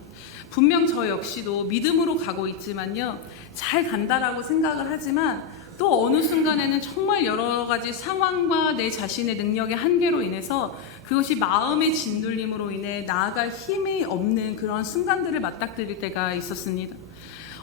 분명 저 역시도 믿음으로 가고 있지만요, 잘 간다라고 생각을 하지만 또 어느 순간에는 정말 여러 가지 상황과 내 자신의 능력의 한계로 인해서 그것이 마음의 짓눌림으로 인해 나아갈 힘이 없는 그런 순간들을 맞닥뜨릴 때가 있었습니다.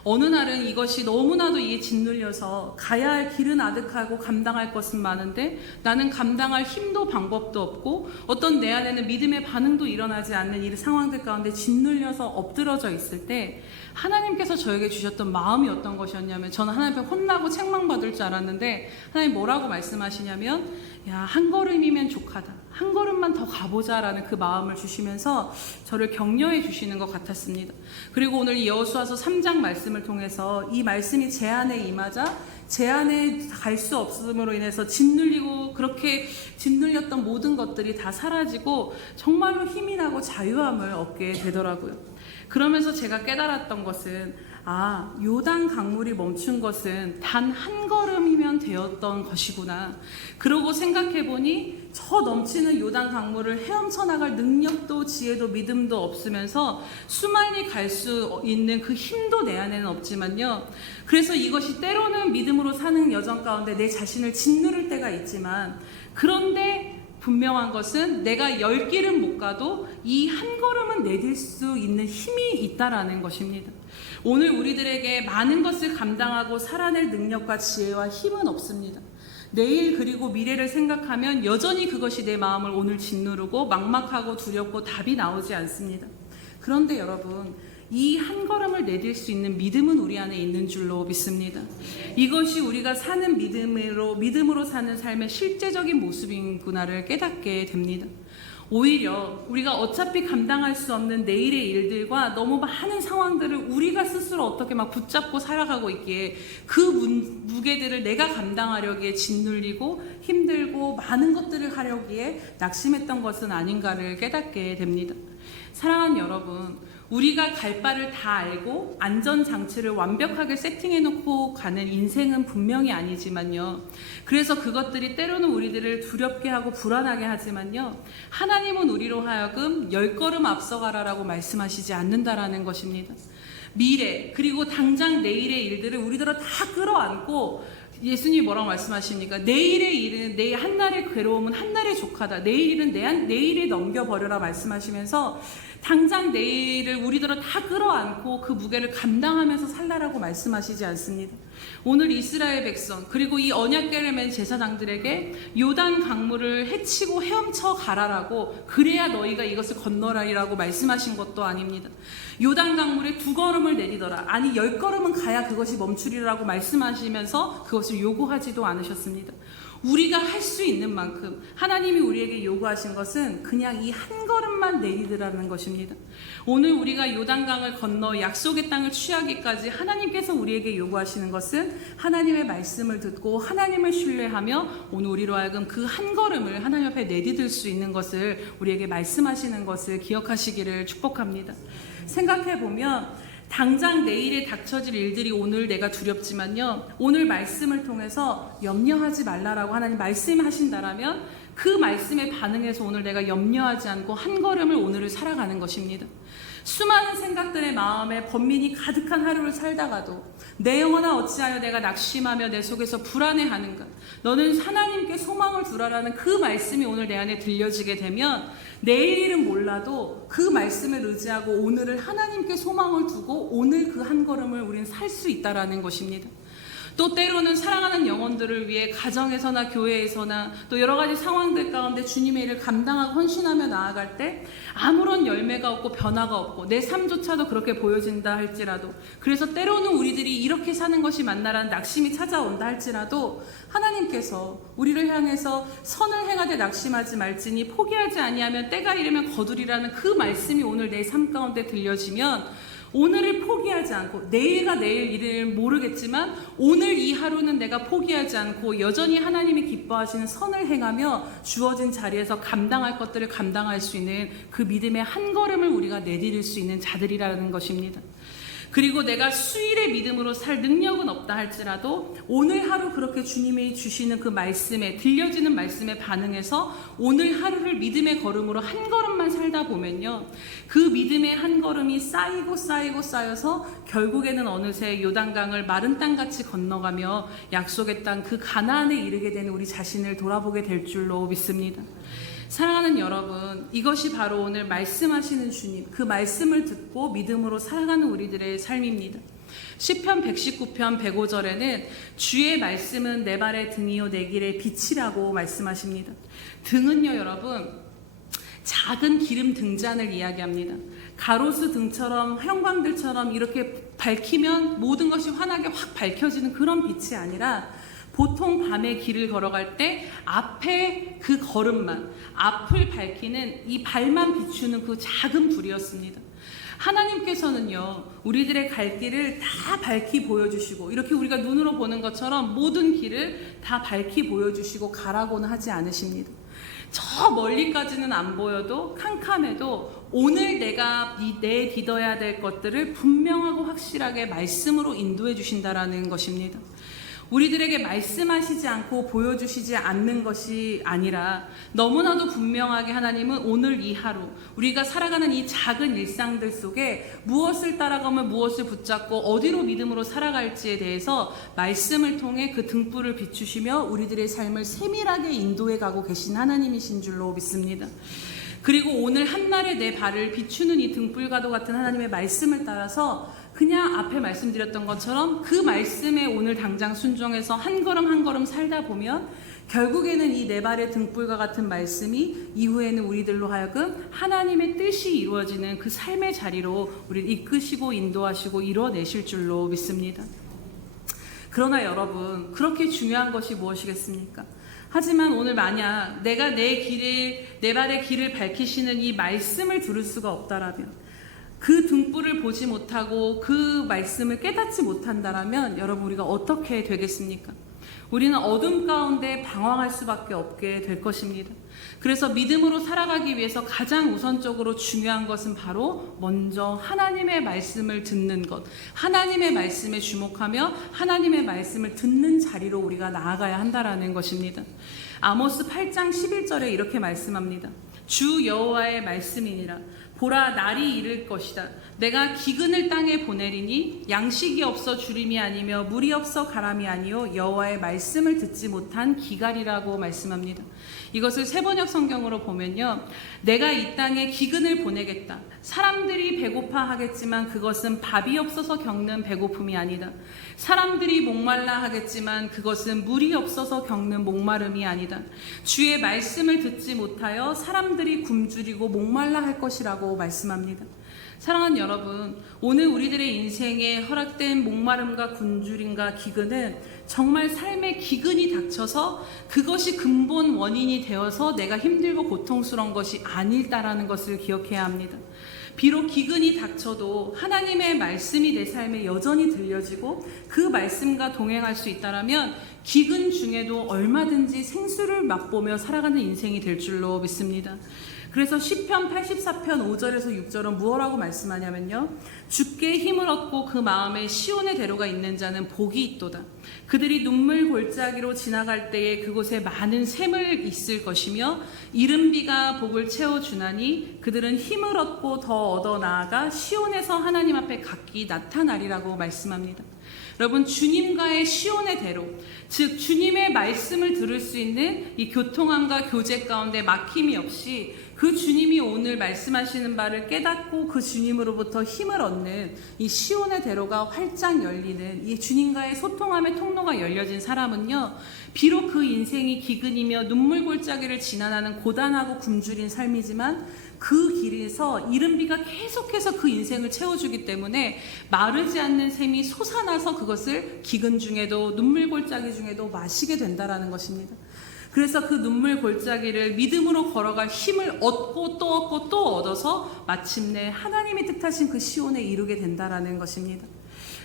어느 날은 이것이 너무나도 이에 짓눌려서 가야 할 길은 아득하고 감당할 것은 많은데 나는 감당할 힘도 방법도 없고 어떤 내 안에는 믿음의 반응도 일어나지 않는 이 상황들 가운데 짓눌려서 엎드러져 있을 때 하나님께서 저에게 주셨던 마음이 어떤 것이었냐면, 저는 하나님 앞에 혼나고 책망받을 줄 알았는데 하나님 뭐라고 말씀하시냐면, 야, 한 걸음이면 족하다. 한 걸음만 더 가보자라는 그 마음을 주시면서 저를 격려해 주시는 것 같았습니다. 그리고 오늘 여호수아서 3장 말씀을 통해서 이 말씀이 제 안에 임하자 제 안에 갈 수 없음으로 인해서 짓눌리고 그렇게 짓눌렸던 모든 것들이 다 사라지고 정말로 힘이 나고 자유함을 얻게 되더라고요. 그러면서 제가 깨달았던 것은 요단 강물이 멈춘 것은 단 한 걸음이면 되었던 것이구나. 그러고 생각해보니 저 넘치는 요단 강물을 헤엄쳐 나갈 능력도 지혜도 믿음도 없으면서 수만이 갈 수 있는 그 힘도 내 안에는 없지만요. 그래서 이것이 때로는 믿음으로 사는 여정 가운데 내 자신을 짓누를 때가 있지만, 그런데 분명한 것은 내가 10길은 못 가도 이 한 걸음은 내딜 수 있는 힘이 있다라는 것입니다. 오늘 우리들에게 많은 것을 감당하고 살아낼 능력과 지혜와 힘은 없습니다. 내일 그리고 미래를 생각하면 여전히 그것이 내 마음을 오늘 짓누르고 막막하고 두렵고 답이 나오지 않습니다. 그런데 여러분, 이 한 걸음을 내딜 수 있는 믿음은 우리 안에 있는 줄로 믿습니다. 이것이 우리가 사는 믿음으로 사는 삶의 실제적인 모습이구나를 깨닫게 됩니다. 오히려 우리가 어차피 감당할 수 없는 내일의 일들과 너무 많은 상황들을 우리가 스스로 어떻게 막 붙잡고 살아가고 있기에 그 무게들을 내가 감당하려기에 짓눌리고 힘들고 많은 것들을 하려기에 낙심했던 것은 아닌가를 깨닫게 됩니다. 사랑하는 여러분, 우리가 갈 바를 다 알고 안전장치를 완벽하게 세팅해놓고 가는 인생은 분명히 아니지만요. 그래서 그것들이 때로는 우리들을 두렵게 하고 불안하게 하지만요. 하나님은 우리로 하여금 10걸음 앞서가라라고 말씀하시지 않는다라는 것입니다. 미래 그리고 당장 내일의 일들을 우리들은 다 끌어안고, 예수님이 뭐라고 말씀하십니까? 내일의 일은 내일 한날의 괴로움은 한날의 족하다. 내일 일은 내일에 넘겨버려라 말씀하시면서 당장 내일을 우리들은 다 끌어안고 그 무게를 감당하면서 살라라고 말씀하시지 않습니다. 오늘 이스라엘 백성 그리고 이 언약궤를 맨 제사장들에게 요단 강물을 헤치고 헤엄쳐 가라라고, 그래야 너희가 이것을 건너라리라고 말씀하신 것도 아닙니다. 요단 강물에 2걸음을 내리더라, 아니 10걸음은 가야 그것이 멈추리라고 말씀하시면서 그것을 요구하지도 않으셨습니다. 우리가 할 수 있는 만큼 하나님이 우리에게 요구하신 것은 그냥 이 한 걸음만 내리더라는 것입니다. 오늘 우리가 요단강을 건너 약속의 땅을 취하기까지 하나님께서 우리에게 요구하시는 것은 하나님의 말씀을 듣고 하나님을 신뢰하며 오늘 우리로 하여금 그 한 걸음을 하나님 앞에 내디딜 수 있는 것을 우리에게 말씀하시는 것을 기억하시기를 축복합니다. 생각해보면 당장 내일에 닥쳐질 일들이 오늘 내가 두렵지만요, 오늘 말씀을 통해서 염려하지 말라라고 하나님 말씀하신다라면 그 말씀에 반응해서 오늘 내가 염려하지 않고 한 걸음을 오늘을 살아가는 것입니다. 수많은 생각들의 마음에 번민이 가득한 하루를 살다가도 내 영혼아 어찌하여 내가 낙심하며 내 속에서 불안해하는가, 너는 하나님께 소망을 두라라는 그 말씀이 오늘 내 안에 들려지게 되면 내일 일은 몰라도 그 말씀을 의지하고 오늘을 하나님께 소망을 두고 오늘 그 한 걸음을 우리는 살 수 있다라는 것입니다. 또 때로는 사랑하는 영혼들을 위해 가정에서나 교회에서나 또 여러 가지 상황들 가운데 주님의 일을 감당하고 헌신하며 나아갈 때 아무런 열매가 없고 변화가 없고 내 삶조차도 그렇게 보여진다 할지라도, 그래서 때로는 우리들이 이렇게 사는 것이 맞나라는 낙심이 찾아온다 할지라도 하나님께서 우리를 향해서 선을 행하되 낙심하지 말지니 포기하지 아니하면 때가 이르면 거두리라는 그 말씀이 오늘 내 삶 가운데 들려지면 오늘을 포기하지 않고, 내일가 내일 일을 모르겠지만 오늘 이 하루는 내가 포기하지 않고 여전히 하나님이 기뻐하시는 선을 행하며 주어진 자리에서 감당할 것들을 감당할 수 있는 그 믿음의 한 걸음을 우리가 내디딜 수 있는 자들이라는 것입니다. 그리고 내가 수일의 믿음으로 살 능력은 없다 할지라도 오늘 하루 그렇게 주님이 주시는 그 말씀에, 들려지는 말씀에 반응해서 오늘 하루를 믿음의 걸음으로 한 걸음만 살다 보면요, 그 믿음의 한 걸음이 쌓여서 결국에는 어느새 요단강을 마른 땅같이 건너가며 약속의 땅 그 가나안에 이르게 되는 우리 자신을 돌아보게 될 줄로 믿습니다. 사랑하는 여러분, 이것이 바로 오늘 말씀하시는 주님, 그 말씀을 듣고 믿음으로 살아가는 우리들의 삶입니다. 시편 119편 105절에는 주의 말씀은 내 발의 등이요 내 길의 빛이라고 말씀하십니다. 등은요 여러분, 작은 기름 등잔을 이야기합니다. 가로수 등처럼 형광들처럼 이렇게 밝히면 모든 것이 환하게 확 밝혀지는 그런 빛이 아니라 보통 밤에 길을 걸어갈 때 앞에 그 걸음만, 앞을 밝히는 이 발만 비추는 그 작은 불이었습니다. 하나님께서는요, 우리들의 갈 길을 다 밝히 보여주시고, 이렇게 우리가 눈으로 보는 것처럼 모든 길을 다 밝히 보여주시고 가라고는 하지 않으십니다. 저 멀리까지는 안 보여도 캄캄해도 오늘 내가 내딛어야 될 것들을 분명하고 확실하게 말씀으로 인도해 주신다라는 것입니다. 우리들에게 말씀하시지 않고 보여주시지 않는 것이 아니라 너무나도 분명하게 하나님은 오늘 이 하루 우리가 살아가는 이 작은 일상들 속에 무엇을 따라가면 무엇을 붙잡고 어디로 믿음으로 살아갈지에 대해서 말씀을 통해 그 등불을 비추시며 우리들의 삶을 세밀하게 인도해 가고 계신 하나님이신 줄로 믿습니다. 그리고 오늘 한날에 내 발을 비추는 이 등불과도 같은 하나님의 말씀을 따라서 그냥 앞에 말씀드렸던 것처럼 그 말씀에 오늘 당장 순종해서 한 걸음 한 걸음 살다 보면 결국에는 이 내 발의 등불과 같은 말씀이 이후에는 우리들로 하여금 하나님의 뜻이 이루어지는 그 삶의 자리로 우리를 이끄시고 인도하시고 이뤄내실 줄로 믿습니다. 그러나 여러분, 그렇게 중요한 것이 무엇이겠습니까? 하지만 오늘 만약 내가 내 발의 길을 밝히시는 이 말씀을 들을 수가 없다라면, 그 등불을 보지 못하고 그 말씀을 깨닫지 못한다라면 여러분, 우리가 어떻게 되겠습니까? 우리는 어둠 가운데 방황할 수밖에 없게 될 것입니다. 그래서 믿음으로 살아가기 위해서 가장 우선적으로 중요한 것은 바로 먼저 하나님의 말씀을 듣는 것, 하나님의 말씀에 주목하며 하나님의 말씀을 듣는 자리로 우리가 나아가야 한다라는 것입니다. 아모스 8장 11절에 이렇게 말씀합니다. 주 여호와의 말씀이니라. 보라, 날이 이를 것이다. 내가 기근을 땅에 보내리니 양식이 없어 주림이 아니며 물이 없어 가람이 아니요 여호와의 말씀을 듣지 못한 기갈이라고 말씀합니다. 이것을 세번역 성경으로 보면요, 내가 이 땅에 기근을 보내겠다. 사람들이 배고파 하겠지만 그것은 밥이 없어서 겪는 배고픔이 아니다. 사람들이 목말라 하겠지만 그것은 물이 없어서 겪는 목마름이 아니다. 주의 말씀을 듣지 못하여 사람들이 굶주리고 목말라 할 것이라고 말씀합니다. 사랑하는 여러분, 오늘 우리들의 인생에 허락된 목마름과 굶주림과 기근은 정말 삶의 기근이 닥쳐서 그것이 근본 원인이 되어서 내가 힘들고 고통스러운 것이 아닐다라는 것을 기억해야 합니다. 비록 기근이 닥쳐도 하나님의 말씀이 내 삶에 여전히 들려지고 그 말씀과 동행할 수 있다라면 기근 중에도 얼마든지 생수를 맛보며 살아가는 인생이 될 줄로 믿습니다. 그래서 시편 84편 5절에서 6절은 무엇라고 말씀하냐면요, 주께 힘을 얻고 그 마음에 시온의 대로가 있는 자는 복이 있도다. 그들이 눈물 골짜기로 지나갈 때에 그곳에 많은 샘을 있을 것이며 이른 비가 복을 채워주나니 그들은 힘을 얻고 더 얻어 나아가 시온에서 하나님 앞에 각기 나타나리라고 말씀합니다. 여러분, 주님과의 시온의 대로, 즉 주님의 말씀을 들을 수 있는 이 교통함과 교제 가운데 막힘이 없이 그 주님이 오늘 말씀하시는 바를 깨닫고 그 주님으로부터 힘을 얻는 이 시온의 대로가 활짝 열리는 이 주님과의 소통함의 통로가 열려진 사람은요, 비록 그 인생이 기근이며 눈물 골짜기를 지나가는 고단하고 굶주린 삶이지만 그 길에서 이른 비가 계속해서 그 인생을 채워주기 때문에 마르지 않는 샘이 솟아나서 그것을 기근 중에도 눈물 골짜기 중에도 마시게 된다라는 것입니다. 그래서 그 눈물 골짜기를 믿음으로 걸어갈 힘을 얻고 또 얻고 또 얻어서 마침내 하나님이 뜻하신 그 시온에 이르게 된다라는 것입니다.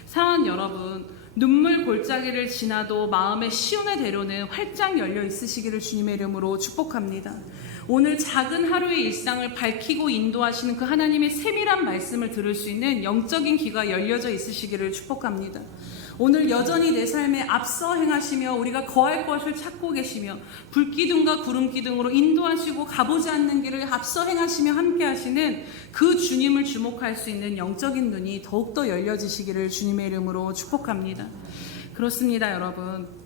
사랑하는 여러분, 눈물 골짜기를 지나도 마음의 시온의 대로는 활짝 열려 있으시기를 주님의 이름으로 축복합니다. 오늘 작은 하루의 일상을 밝히고 인도하시는 그 하나님의 세밀한 말씀을 들을 수 있는 영적인 귀가 열려져 있으시기를 축복합니다. 오늘 여전히 내 삶에 앞서 행하시며 우리가 거할 것을 찾고 계시며 불기둥과 구름기둥으로 인도하시고 가보지 않는 길을 앞서 행하시며 함께 하시는 그 주님을 주목할 수 있는 영적인 눈이 더욱더 열려지시기를 주님의 이름으로 축복합니다. 그렇습니다, 여러분.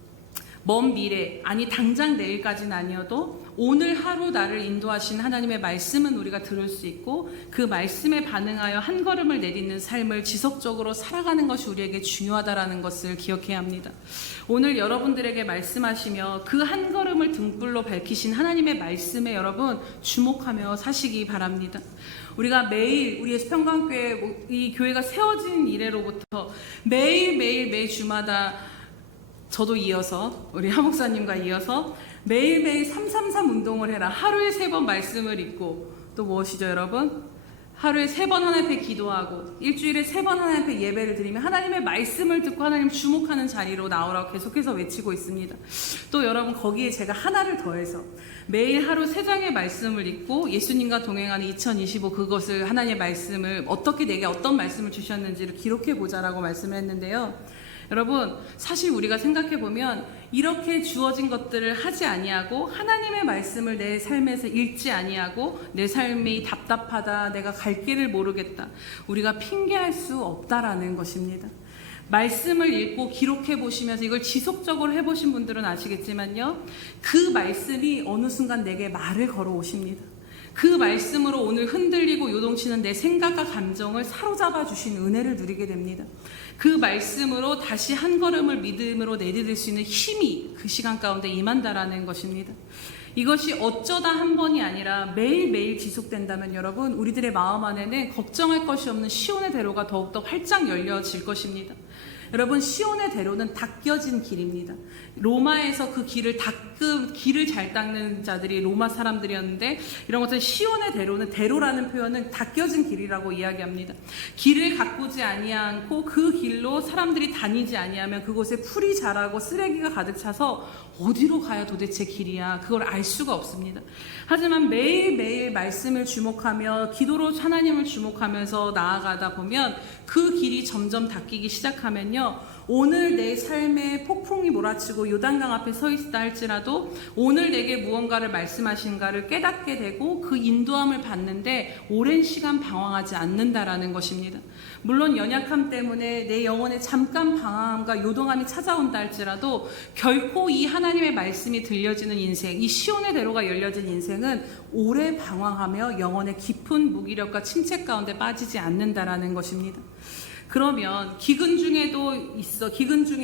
먼 미래, 아니 당장 내일까지는 아니어도 오늘 하루 나를 인도하신 하나님의 말씀은 우리가 들을 수 있고 그 말씀에 반응하여 한 걸음을 내딛는 삶을 지속적으로 살아가는 것이 우리에게 중요하다는 것을 기억해야 합니다. 오늘 여러분들에게 말씀하시며 그 한 걸음을 등불로 밝히신 하나님의 말씀에 여러분 주목하며 사시기 바랍니다. 우리가 매일 우리 예수평강교회 이 교회가 세워진 이래로부터 매일 주마다 저도 이어서 우리 하 목사님과 이어서 매일매일 333 운동을 해라. 하루에 3번 말씀을 읽고 또 무엇이죠 여러분? 하루에 3번 하나님 앞에 기도하고 일주일에 3번 하나님 앞에 예배를 드리며 하나님의 말씀을 듣고 하나님 주목하는 자리로 나오라고 계속해서 외치고 있습니다. 또 여러분 거기에 제가 하나를 더해서 매일 하루 3장의 말씀을 읽고 예수님과 동행하는 2025 그것을 하나님의 말씀을 어떻게 내게 어떤 말씀을 주셨는지를 기록해 보자라고 말씀을 했는데요. 여러분 사실 우리가 생각해 보면 이렇게 주어진 것들을 하지 아니하고 하나님의 말씀을 내 삶에서 읽지 아니하고 내 삶이 답답하다, 내가 갈 길을 모르겠다, 우리가 핑계할 수 없다라는 것입니다. 말씀을 읽고 기록해 보시면서 이걸 지속적으로 해보신 분들은 아시겠지만요, 그 말씀이 어느 순간 내게 말을 걸어 오십니다. 그 말씀으로 오늘 흔들리고 요동치는 내 생각과 감정을 사로잡아 주신 은혜를 누리게 됩니다. 그 말씀으로 다시 한 걸음을 믿음으로 내디딜 수 있는 힘이 그 시간 가운데 임한다라는 것입니다. 이것이 어쩌다 한 번이 아니라 매일매일 지속된다면 여러분 우리들의 마음 안에는 걱정할 것이 없는 시온의 대로가 더욱더 활짝 열려질 것입니다. 여러분 시온의 대로는 닦여진 길입니다. 로마에서 그 길을 잘 닦는 자들이 로마 사람들이었는데 이런 것들 시온의 대로는 대로라는 표현은 닦여진 길이라고 이야기합니다. 길을 가꾸지 아니하고 그 길로 사람들이 다니지 아니하면 그곳에 풀이 자라고 쓰레기가 가득 차서 어디로 가야 도대체 길이야 그걸 알 수가 없습니다. 하지만 매일매일 말씀을 주목하며 기도로 하나님을 주목하면서 나아가다 보면 그 길이 점점 닦이기 시작하면요, 오늘 내 삶에 폭풍이 몰아치고 요단강 앞에 서 있다 할지라도 오늘 내게 무언가를 말씀하신가를 깨닫게 되고 그 인도함을 받는데 오랜 시간 방황하지 않는다라는 것입니다. 물론 연약함 때문에 내 영혼에 잠깐 방황함과 요동함이 찾아온다 할지라도 결코 이 하나님의 말씀이 들려지는 인생, 이 시온의 대로가 열려진 인생은 오래 방황하며 영혼의 깊은 무기력과 침체 가운데 빠지지 않는다라는 것입니다. 그러면 기근 중에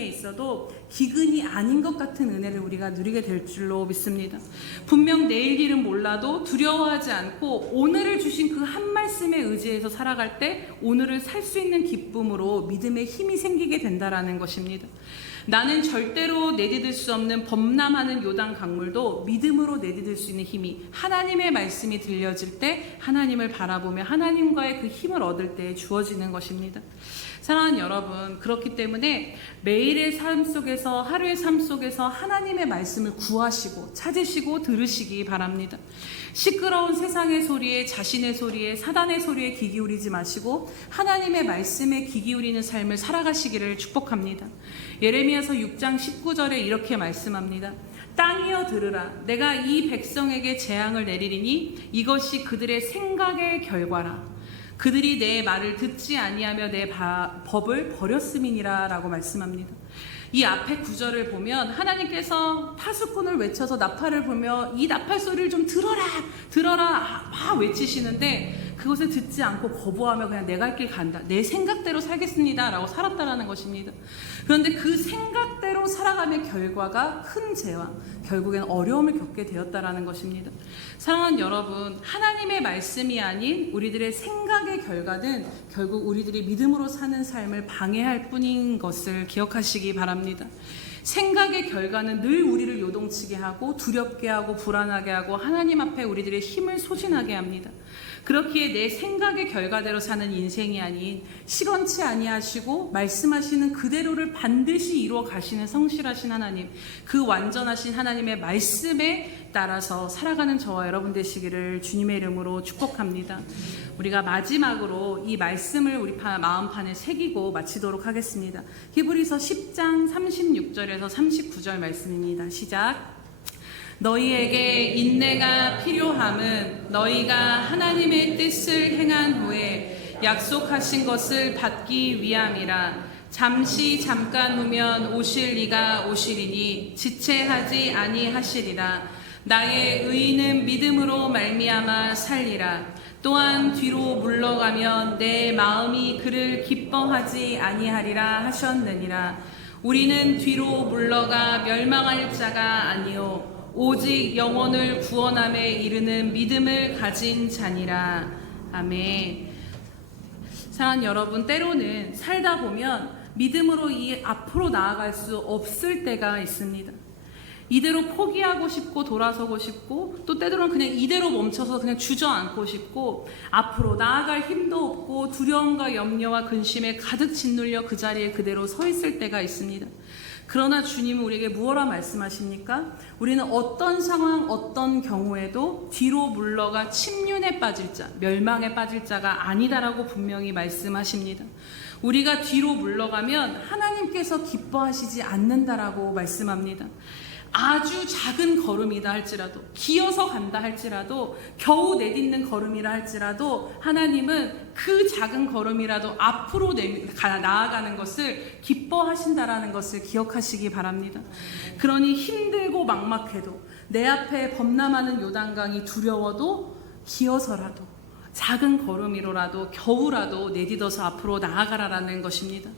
있어도 기근이 아닌 것 같은 은혜를 우리가 누리게 될 줄로 믿습니다. 분명 내일 길은 몰라도 두려워하지 않고 오늘을 주신 그 한 말씀에 의지해서 살아갈 때 오늘을 살 수 있는 기쁨으로 믿음의 힘이 생기게 된다라는 것입니다. 나는 절대로 내디딜 수 없는 범람하는 요단 강물도 믿음으로 내디딜 수 있는 힘이 하나님의 말씀이 들려질 때 하나님을 바라보며 하나님과의 그 힘을 얻을 때 주어지는 것입니다. 사랑하는 여러분, 그렇기 때문에 매일의 삶 속에서 하루의 삶 속에서 하나님의 말씀을 구하시고 찾으시고 들으시기 바랍니다. 시끄러운 세상의 소리에 자신의 소리에 사단의 소리에 귀 기울이지 마시고 하나님의 말씀에 귀 기울이는 삶을 살아가시기를 축복합니다. 예레미야서 6장 19절에 이렇게 말씀합니다. 땅이여 들으라. 내가 이 백성에게 재앙을 내리리니 이것이 그들의 생각의 결과라. 그들이 내 말을 듣지 아니하며 내 법을 버렸음이니라 라고 말씀합니다. 이 앞에 구절을 보면 하나님께서 파수꾼을 외쳐서 나팔을 불며 이 나팔 소리를 좀 들어라 막 외치시는데 그것을 듣지 않고 거부하며 그냥 내 갈 길 간다, 내 생각대로 살겠습니다 라고 살았다라는 것입니다. 그런데 그 생각대로 살아감의 결과가 큰 재앙, 결국엔 어려움을 겪게 되었다라는 것입니다. 사랑하는 여러분, 하나님의 말씀이 아닌 우리들의 생각의 결과는 결국 우리들이 믿음으로 사는 삶을 방해할 뿐인 것을 기억하시기 바랍니다. 생각의 결과는 늘 우리를 요동치게 하고 두렵게 하고 불안하게 하고 하나님 앞에 우리들의 힘을 소진하게 합니다. 그렇기에 내 생각의 결과대로 사는 인생이 아닌 시건치 아니하시고 말씀하시는 그대로를 반드시 이루어 가시는 성실하신 하나님, 그 완전하신 하나님의 말씀에 따라서 살아가는 저와 여러분 되시기를 주님의 이름으로 축복합니다. 우리가 마지막으로 이 말씀을 우리 마음판에 새기고 마치도록 하겠습니다. 히브리서 10장 36절에서 39절 말씀입니다. 시작. 너희에게 인내가 필요함은 너희가 하나님의 뜻을 행한 후에 약속하신 것을 받기 위함이라. 잠깐 후면 오실 이가 오시리니 지체하지 아니하시리라. 나의 의인은 믿음으로 말미암아 살리라. 또한 뒤로 물러가면 내 마음이 그를 기뻐하지 아니하리라 하셨느니라. 우리는 뒤로 물러가 멸망할 자가 아니요 오직 영혼을 구원함에 이르는 믿음을 가진 자니라. 아멘. 사랑하는 여러분, 때로는 살다 보면 믿음으로 이 앞으로 나아갈 수 없을 때가 있습니다. 이대로 포기하고 싶고 돌아서고 싶고 또 때로는 그냥 이대로 멈춰서 그냥 주저앉고 싶고 앞으로 나아갈 힘도 없고 두려움과 염려와 근심에 가득 짓눌려 그 자리에 그대로 서 있을 때가 있습니다. 그러나 주님은 우리에게 무엇라 말씀하십니까? 우리는 어떤 상황, 어떤 경우에도 뒤로 물러가 침륜에 빠질 자, 멸망에 빠질 자가 아니다라고 분명히 말씀하십니다. 우리가 뒤로 물러가면 하나님께서 기뻐하시지 않는다라고 말씀합니다. 아주 작은 걸음이다 할지라도, 기어서 간다 할지라도, 겨우 내딛는 걸음이라 할지라도 하나님은 그 작은 걸음이라도 앞으로 나아가는 것을 기뻐하신다라는 것을 기억하시기 바랍니다. 그러니 힘들고 막막해도 내 앞에 범람하는 요단강이 두려워도 기어서라도 작은 걸음이로라도 겨우라도 내딛어서 앞으로 나아가라라는 것입니다.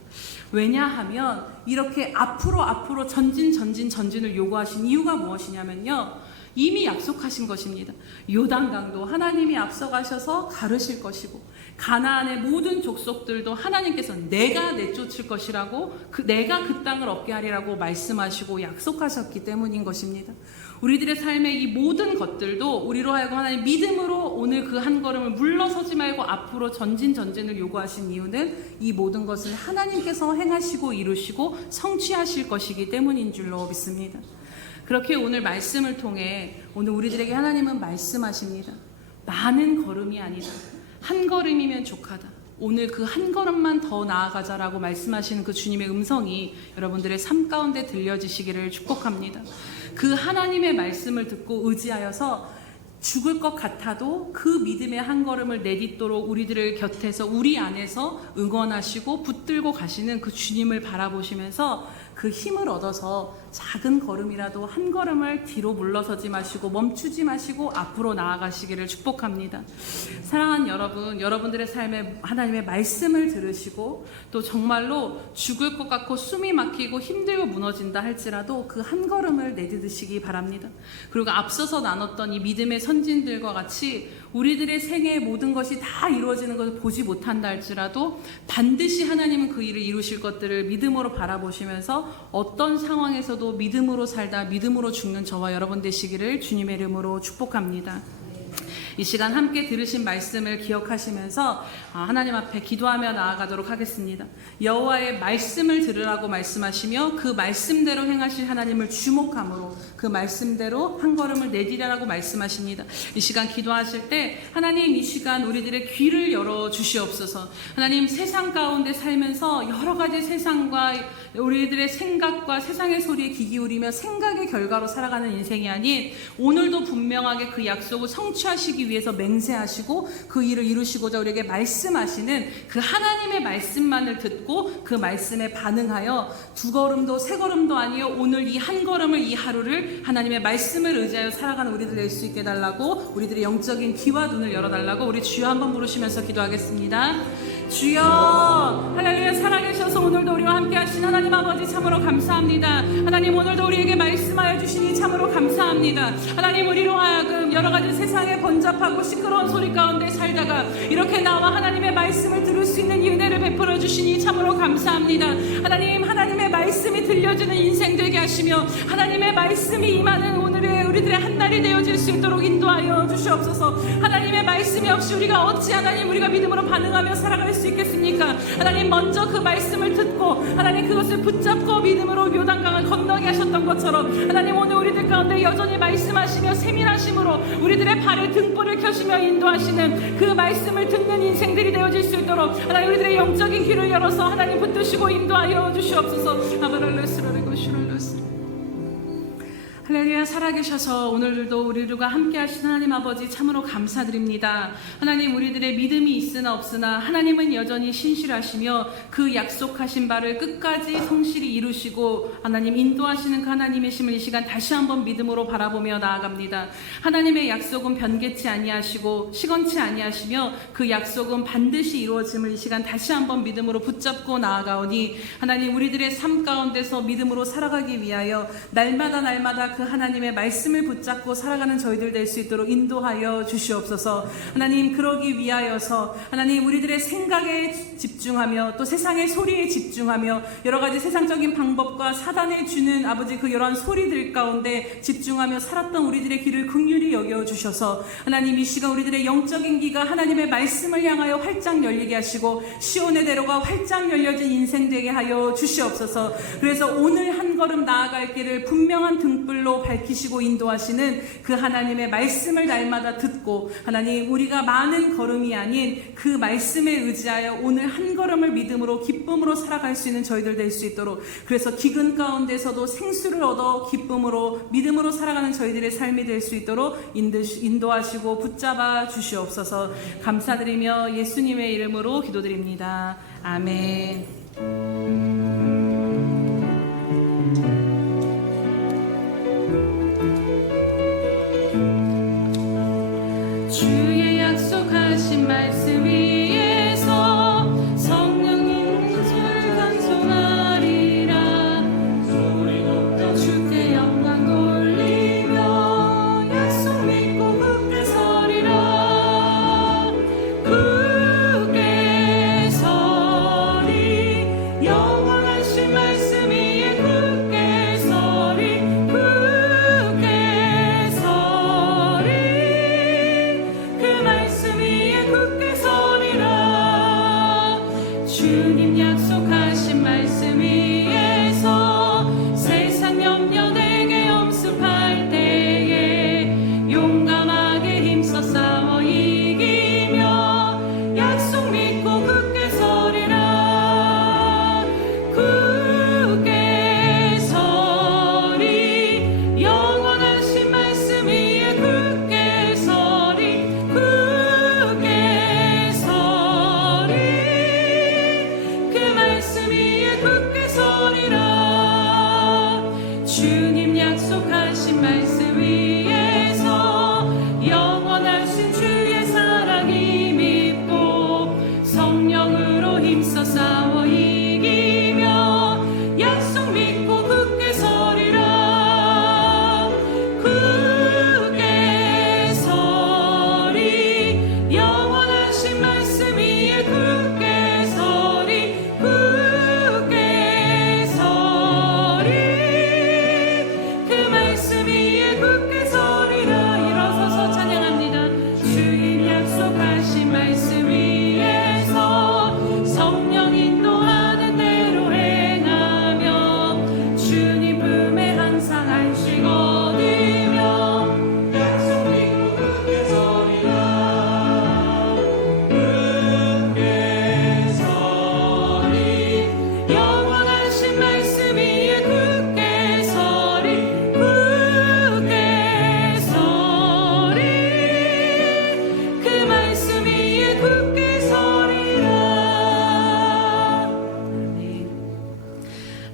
왜냐하면 이렇게 앞으로 전진을 요구하신 이유가 무엇이냐면요, 이미 약속하신 것입니다. 요단강도 하나님이 앞서가셔서 가르실 것이고 가나안의 모든 족속들도 하나님께서 내가 내쫓을 것이라고 내가 그 땅을 얻게 하리라고 말씀하시고 약속하셨기 때문인 것입니다. 우리들의 삶의 이 모든 것들도 우리로 하여금 하나님 믿음으로 오늘 그 한 걸음을 물러서지 말고 앞으로 전진을 요구하신 이유는 이 모든 것을 하나님께서 행하시고 이루시고 성취하실 것이기 때문인 줄로 믿습니다. 그렇게 오늘 말씀을 통해 오늘 우리들에게 하나님은 말씀하십니다. 많은 걸음이 아니다. 한 걸음이면 족하다. 오늘 그 한 걸음만 더 나아가자라고 말씀하시는 그 주님의 음성이 여러분들의 삶 가운데 들려지시기를 축복합니다. 그 하나님의 말씀을 듣고 의지하여서 죽을 것 같아도 그 믿음의 한 걸음을 내딛도록 우리들을 곁에서 우리 안에서 응원하시고 붙들고 가시는 그 주님을 바라보시면서 그 힘을 얻어서 작은 걸음이라도 한 걸음을 뒤로 물러서지 마시고 멈추지 마시고 앞으로 나아가시기를 축복합니다. 사랑하는 여러분, 여러분들의 삶에 하나님의 말씀을 들으시고 또 정말로 죽을 것 같고 숨이 막히고 힘들고 무너진다 할지라도 그 한 걸음을 내딛으시기 바랍니다. 그리고 앞서서 나눴던 이 믿음의 선진들과 같이 우리들의 생애의 모든 것이 다 이루어지는 것을 보지 못한다 할지라도 반드시 하나님은 그 일을 이루실 것들을 믿음으로 바라보시면서 어떤 상황에서도 믿음으로 살다 믿음으로 죽는 저와 여러분 되시기를 주님의 이름으로 축복합니다. 이 시간 함께 들으신 말씀을 기억하시면서 하나님 앞에 기도하며 나아가도록 하겠습니다. 여호와의 말씀을 들으라고 말씀하시며 그 말씀대로 행하실 하나님을 주목함으로 그 말씀대로 한 걸음을 내디라라고 말씀하십니다. 이 시간 기도하실 때 하나님 이 시간 우리들의 귀를 열어 주시옵소서. 하나님 세상 가운데 살면서 여러 가지 세상과 우리들의 생각과 세상의 소리에 귀 기울이며 생각의 결과로 살아가는 인생이 아닌 오늘도 분명하게 그 약속을 성취하시기 위해서 맹세하시고 그 일을 이루시고자 우리에게 말씀하시는 그 하나님의 말씀만을 듣고 그 말씀에 반응하여 두 걸음도 세 걸음도 아니요 오늘 이 한 걸음을 이 하루를 하나님의 말씀을 의지하여 살아가는 우리들 될 수 있게 해달라고 우리들의 영적인 귀와 눈을 열어달라고 우리 주여 한번 부르시면서 기도하겠습니다. 주여 할렐루야. 살아계셔서 오늘도 우리와 함께 하신 하나님 아버지 참으로 감사합니다. 하나님 오늘도 우리에게 말씀하여 주시니 참으로 감사합니다. 하나님 우리로 하여금 여러 가지 세상에 번잡하고 시끄러운 소리 가운데 살다가 이렇게 나와 하나님의 말씀을 들을 수 있는 이 은혜를 베풀어 주시니 참으로 감사합니다. 하나님 하나님의 말씀이 들려주는 인생 되게 하시며 하나님의 말씀이 임하는 오늘의 우리들의 한날이 되어질 수 있도록 인도하여 주시옵소서. 하나님의 말씀이 없이 우리가 어찌 하나님 우리가 믿음으로 반응하며 살아갈 수 있겠습니까? 하나님 먼저 그 말씀을 듣고 하나님 그것을 붙잡고 믿음으로 요단강을 건너게 하셨던 것처럼 하나님 오늘 우리들 가운데 여전히 말씀하시며 세밀하심으로 우리들의 발에 등불을 켜시며 인도하시는 그 말씀을 듣는 인생들이 되어질 수 있도록 하나님 우리들의 영적인 귀를 열어서 하나님 붙드시고 인도하여 주시옵소서. 할렐루야. 살아계셔서 오늘도 우리들과 함께 하신 하나님 아버지 참으로 감사드립니다. 하나님 우리들의 믿음이 있으나 없으나 하나님은 여전히 신실하시며 그 약속하신 바를 끝까지 성실히 이루시고 하나님 인도하시는 그 하나님이심을 이 시간 다시 한번 믿음으로 바라보며 나아갑니다. 하나님의 약속은 변개치 아니하시고 시건치 아니하시며 그 약속은 반드시 이루어짐을 이 시간 다시 한번 믿음으로 붙잡고 나아가오니 하나님 우리들의 삶 가운데서 믿음으로 살아가기 위하여 날마다 그 하나님의 말씀을 붙잡고 살아가는 저희들 될 수 있도록 인도하여 주시옵소서. 하나님, 그러기 위하여서 하나님 우리들의 생각에 집중하며 또 세상의 소리에 집중하며 여러 가지 세상적인 방법과 사단에 주는 아버지 그 여러 소리들 가운데 집중하며 살았던 우리들의 길을 긍휼히 여겨 주셔서 하나님 이 시간 우리들의 영적인 귀가 하나님의 말씀을 향하여 활짝 열리게 하시고 시온의 대로가 활짝 열려진 인생 되게 하여 주시옵소서. 그래서 오늘 한 걸음 나아갈 길을 분명한 등불로 밝히시고 인도하시는 그 하나님의 말씀을 날마다 듣고 하나님 우리가 많은 걸음이 아닌 그 말씀에 의지하여 오늘 한 걸음을 믿음으로 기쁨으로 살아갈 수 있는 저희들 될 수 있도록, 그래서 기근 가운데서도 생수를 얻어 기쁨으로 믿음으로 살아가는 저희들의 삶이 될 수 있도록 인도하시고 붙잡아 주시옵소서. 감사드리며 예수님의 이름으로 기도드립니다. 아멘. 주의 약속하신 말씀 위에서 성령님 줄 간송하리라. 소리 높여 주께 영광 돌리며 약속 믿고 굳게 서리라. 굳게 서리 영원하신 말씀 위에 굳게 서리. 굳게 서리 그 말씀 위에 굳게 서리라. 주님 약속하신 말씀 위에서 세상 염려 내게 엄습할 때에 용감하게 힘써 싸워 이기며 약속 믿고 굳게 서리라. 굳게 서리 영원하신 말씀 위에 굳게 서리. 굳게 서리 그 말씀 위에 굳게 서리라. 주님 약속하신 말씀 위에서 영원하신 주의 사랑이 믿고 성령으로 힘써 싸워 이기며 약속 믿고 굳게 서리라. 굳게 서리 영원하신 말씀 위에 굳게 서리. 굳게 서리 그 말씀 위에 굳게 서리라. 일어서서 찬양합니다. 주님 약속하신 말씀 위에서 성령 인도하는 대로 행하며 주님 품에 항상 안식 얻으며 약속 믿고 굳게 서리라. 굳게 서리 영원하신 말씀 위에 굳게 서리. 굳게 서리 그 말씀 위에 굳게 서리라. 아멘.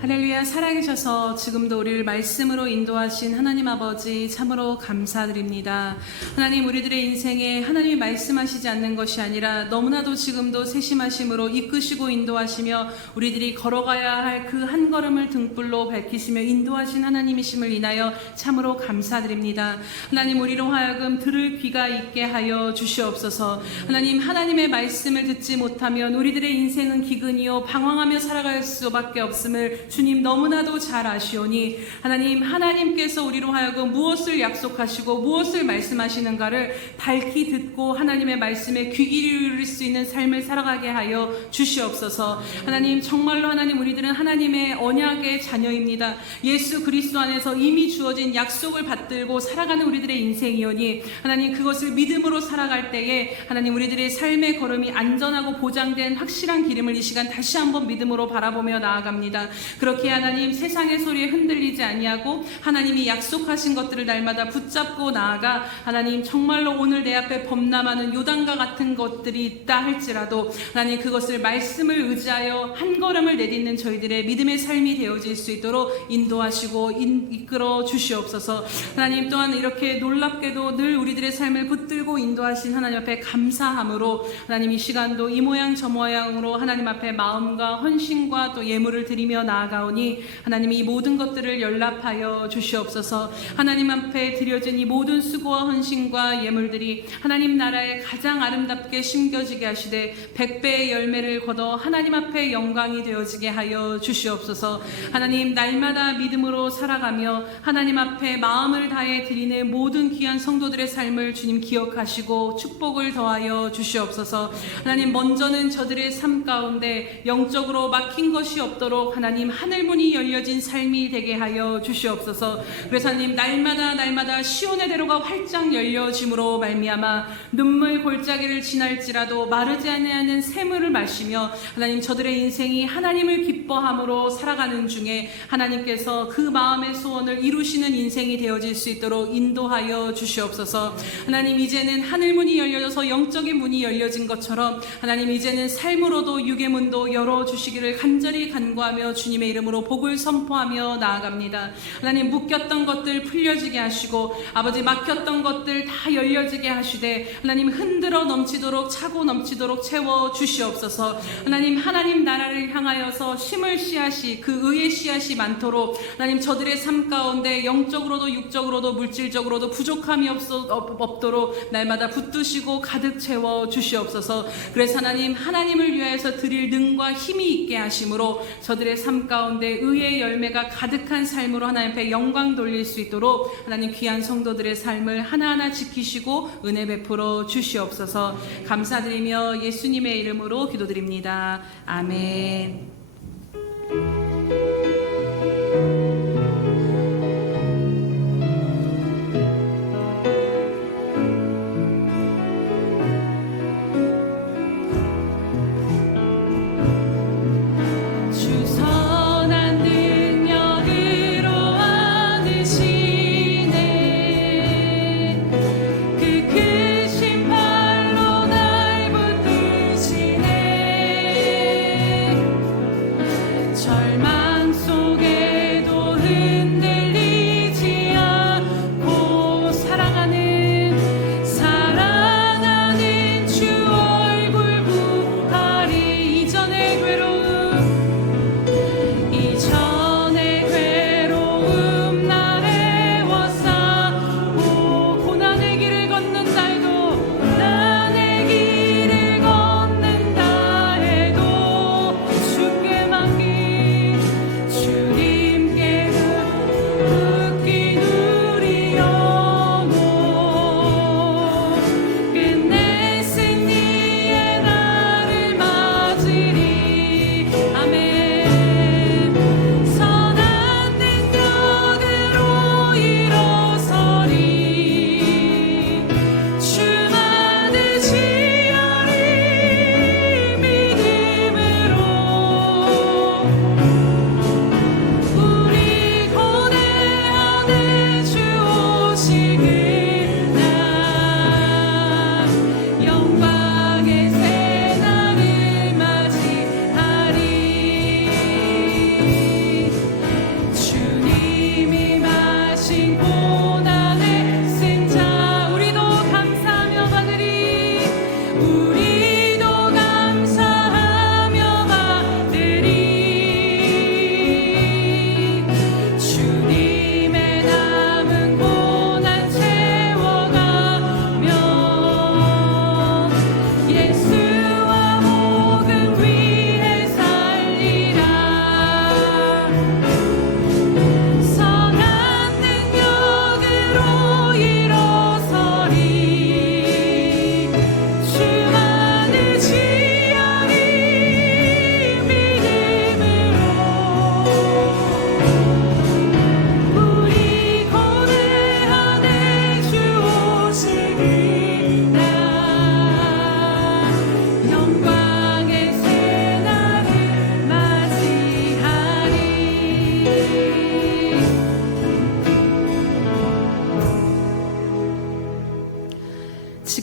할렐루야. 살아계셔서 지금도 우리를 말씀으로 인도하신 하나님 아버지 참으로 감사드립니다. 하나님 우리들의 인생에 하나님이 말씀하시지 않는 것이 아니라 너무나도 지금도 세심하심으로 이끄시고 인도하시며 우리들이 걸어가야 할 그 한 걸음을 등불로 밝히시며 인도하신 하나님이심을 인하여 참으로 감사드립니다. 하나님 우리로 하여금 들을 귀가 있게 하여 주시옵소서. 하나님 하나님의 말씀을 듣지 못하면 우리들의 인생은 기근이요 방황하며 살아갈 수밖에 없음을 주님 너무나도 잘 아시오니 하나님 하나님께서 우리로 하여금 무엇을 약속하시고 무엇을 말씀하시는가를 밝히 듣고 하나님의 말씀에 귀 기울일 수 있는 삶을 살아가게 하여 주시옵소서. 하나님 정말로 하나님 우리들은 하나님의 언약의 자녀입니다. 예수 그리스도 안에서 이미 주어진 약속을 받들고 살아가는 우리들의 인생이오니 하나님 그것을 믿음으로 살아갈 때에 하나님 우리들의 삶의 걸음이 안전하고 보장된 확실한 기름을 이 시간 다시 한번 믿음으로 바라보며 나아갑니다. 그렇게 하나님 세상의 소리에 흔들리지 아니하고 하나님이 약속하신 것들을 날마다 붙잡고 나아가 하나님 정말로 오늘 내 앞에 범람하는 요단과 같은 것들이 있다 할지라도 하나님 그것을 말씀을 의지하여 한 걸음을 내딛는 저희들의 믿음의 삶이 되어질 수 있도록 인도하시고 이끌어 주시옵소서. 하나님 또한 이렇게 놀랍게도 늘 우리들의 삶을 붙들고 인도하신 하나님 앞에 감사함으로 하나님 이 시간도 이 모양 저 모양으로 하나님 앞에 마음과 헌신과 또 예물을 드리며 나아가 나아가오니 하나님 이 모든 것들을 연락하여 주시옵소서. 하나님 앞에 드려진 이 모든 수고와 헌신과 예물들이 하나님 나라에 가장 아름답게 심겨지게 하시되 100배의 열매를 거둬 하나님 앞에 영광이 되어지게 하여 주시옵소서. 하나님 날마다 믿음으로 살아가며 하나님 앞에 마음을 다해 드리는 모든 귀한 성도들의 삶을 주님 기억하시고 축복을 더하여 주시옵소서. 하나님 먼저는 저들의 삶 가운데 영적으로 막힌 것이 없도록 하나님 하늘문이 열려진 삶이 되게 하여 주시옵소서. 그래서 하나님 날마다 시온의 대로가 활짝 열려짐으로 말미암아 눈물 골짜기를 지날지라도 마르지 아니하는 샘물을 마시며 하나님 저들의 인생이 하나님을 기뻐함으로 살아가는 중에 하나님께서 그 마음의 소원을 이루시는 인생이 되어질 수 있도록 인도하여 주시옵소서. 하나님 이제는 하늘문이 열려져서 영적인 문이 열려진 것처럼 하나님 이제는 삶으로도 육의 문도 열어주시기를 간절히 간구하며 주님의 이름으로 복을 선포하며 나아갑니다. 하나님 묶였던 것들 풀려지게 하시고 아버지 막혔던 것들 다 열려지게 하시되 하나님 흔들어 넘치도록 차고 넘치도록 채워 주시옵소서. 하나님 나라를 향하여서 심을 씨앗이 그 의의 씨앗이 많도록 하나님 저들의 삶 가운데 영적으로도 육적으로도 물질적으로도 부족함이 없도록 날마다 붙드시고 가득 채워 주시옵소서. 그래서 하나님을 위하여서 드릴 능과 힘이 있게 하심으로 저들의 삶 가운데 의의 열매가 가득한 삶으로 하나님 앞에 영광 돌릴 수 있도록 하나님 귀한 성도들의 삶을 하나하나 지키시고 은혜 베풀어 주시옵소서. 감사드리며 예수님의 이름으로 기도드립니다. 아멘.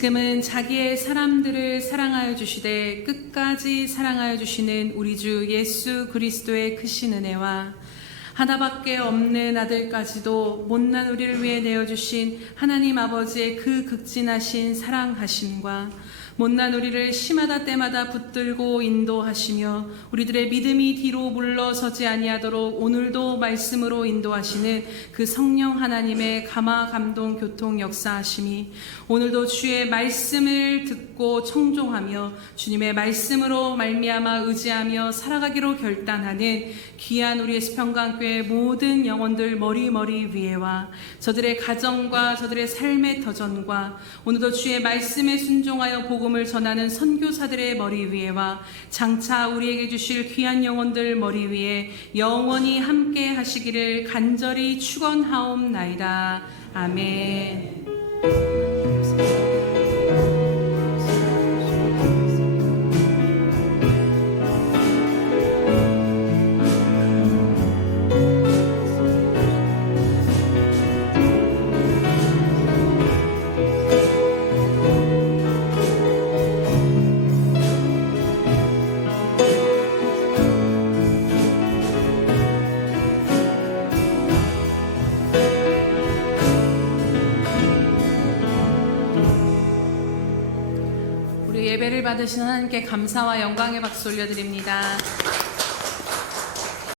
지금은 자기의 사람들을 사랑하여 주시되 끝까지 사랑하여 주시는 우리 주 예수 그리스도의 크신 은혜와 하나밖에 없는 아들까지도 못난 우리를 위해 내어주신 하나님 아버지의 그 극진하신 사랑하심과 못난 우리를 시마다 때마다 붙들고 인도하시며 우리들의 믿음이 뒤로 물러서지 아니하도록 오늘도 말씀으로 인도하시는 그 성령 하나님의 감화 감동 교통 역사하심이 오늘도 주의 말씀을 듣고 청종하며 주님의 말씀으로 말미암아 의지하며 살아가기로 결단하는 귀한 우리 수평강교회 모든 영혼들 머리 위에와 저들의 가정과 저들의 삶의 터전과 오늘도 주의 말씀에 순종하여 복음을 전하는 선교사들의 머리 위에와 장차 우리에게 주실 귀한 영혼들 머리 위에 영원히 함께 하시기를 간절히 축원하옵나이다. 아멘. 우리 예배를 받으신 하나님께 감사와 영광의 박수 올려드립니다.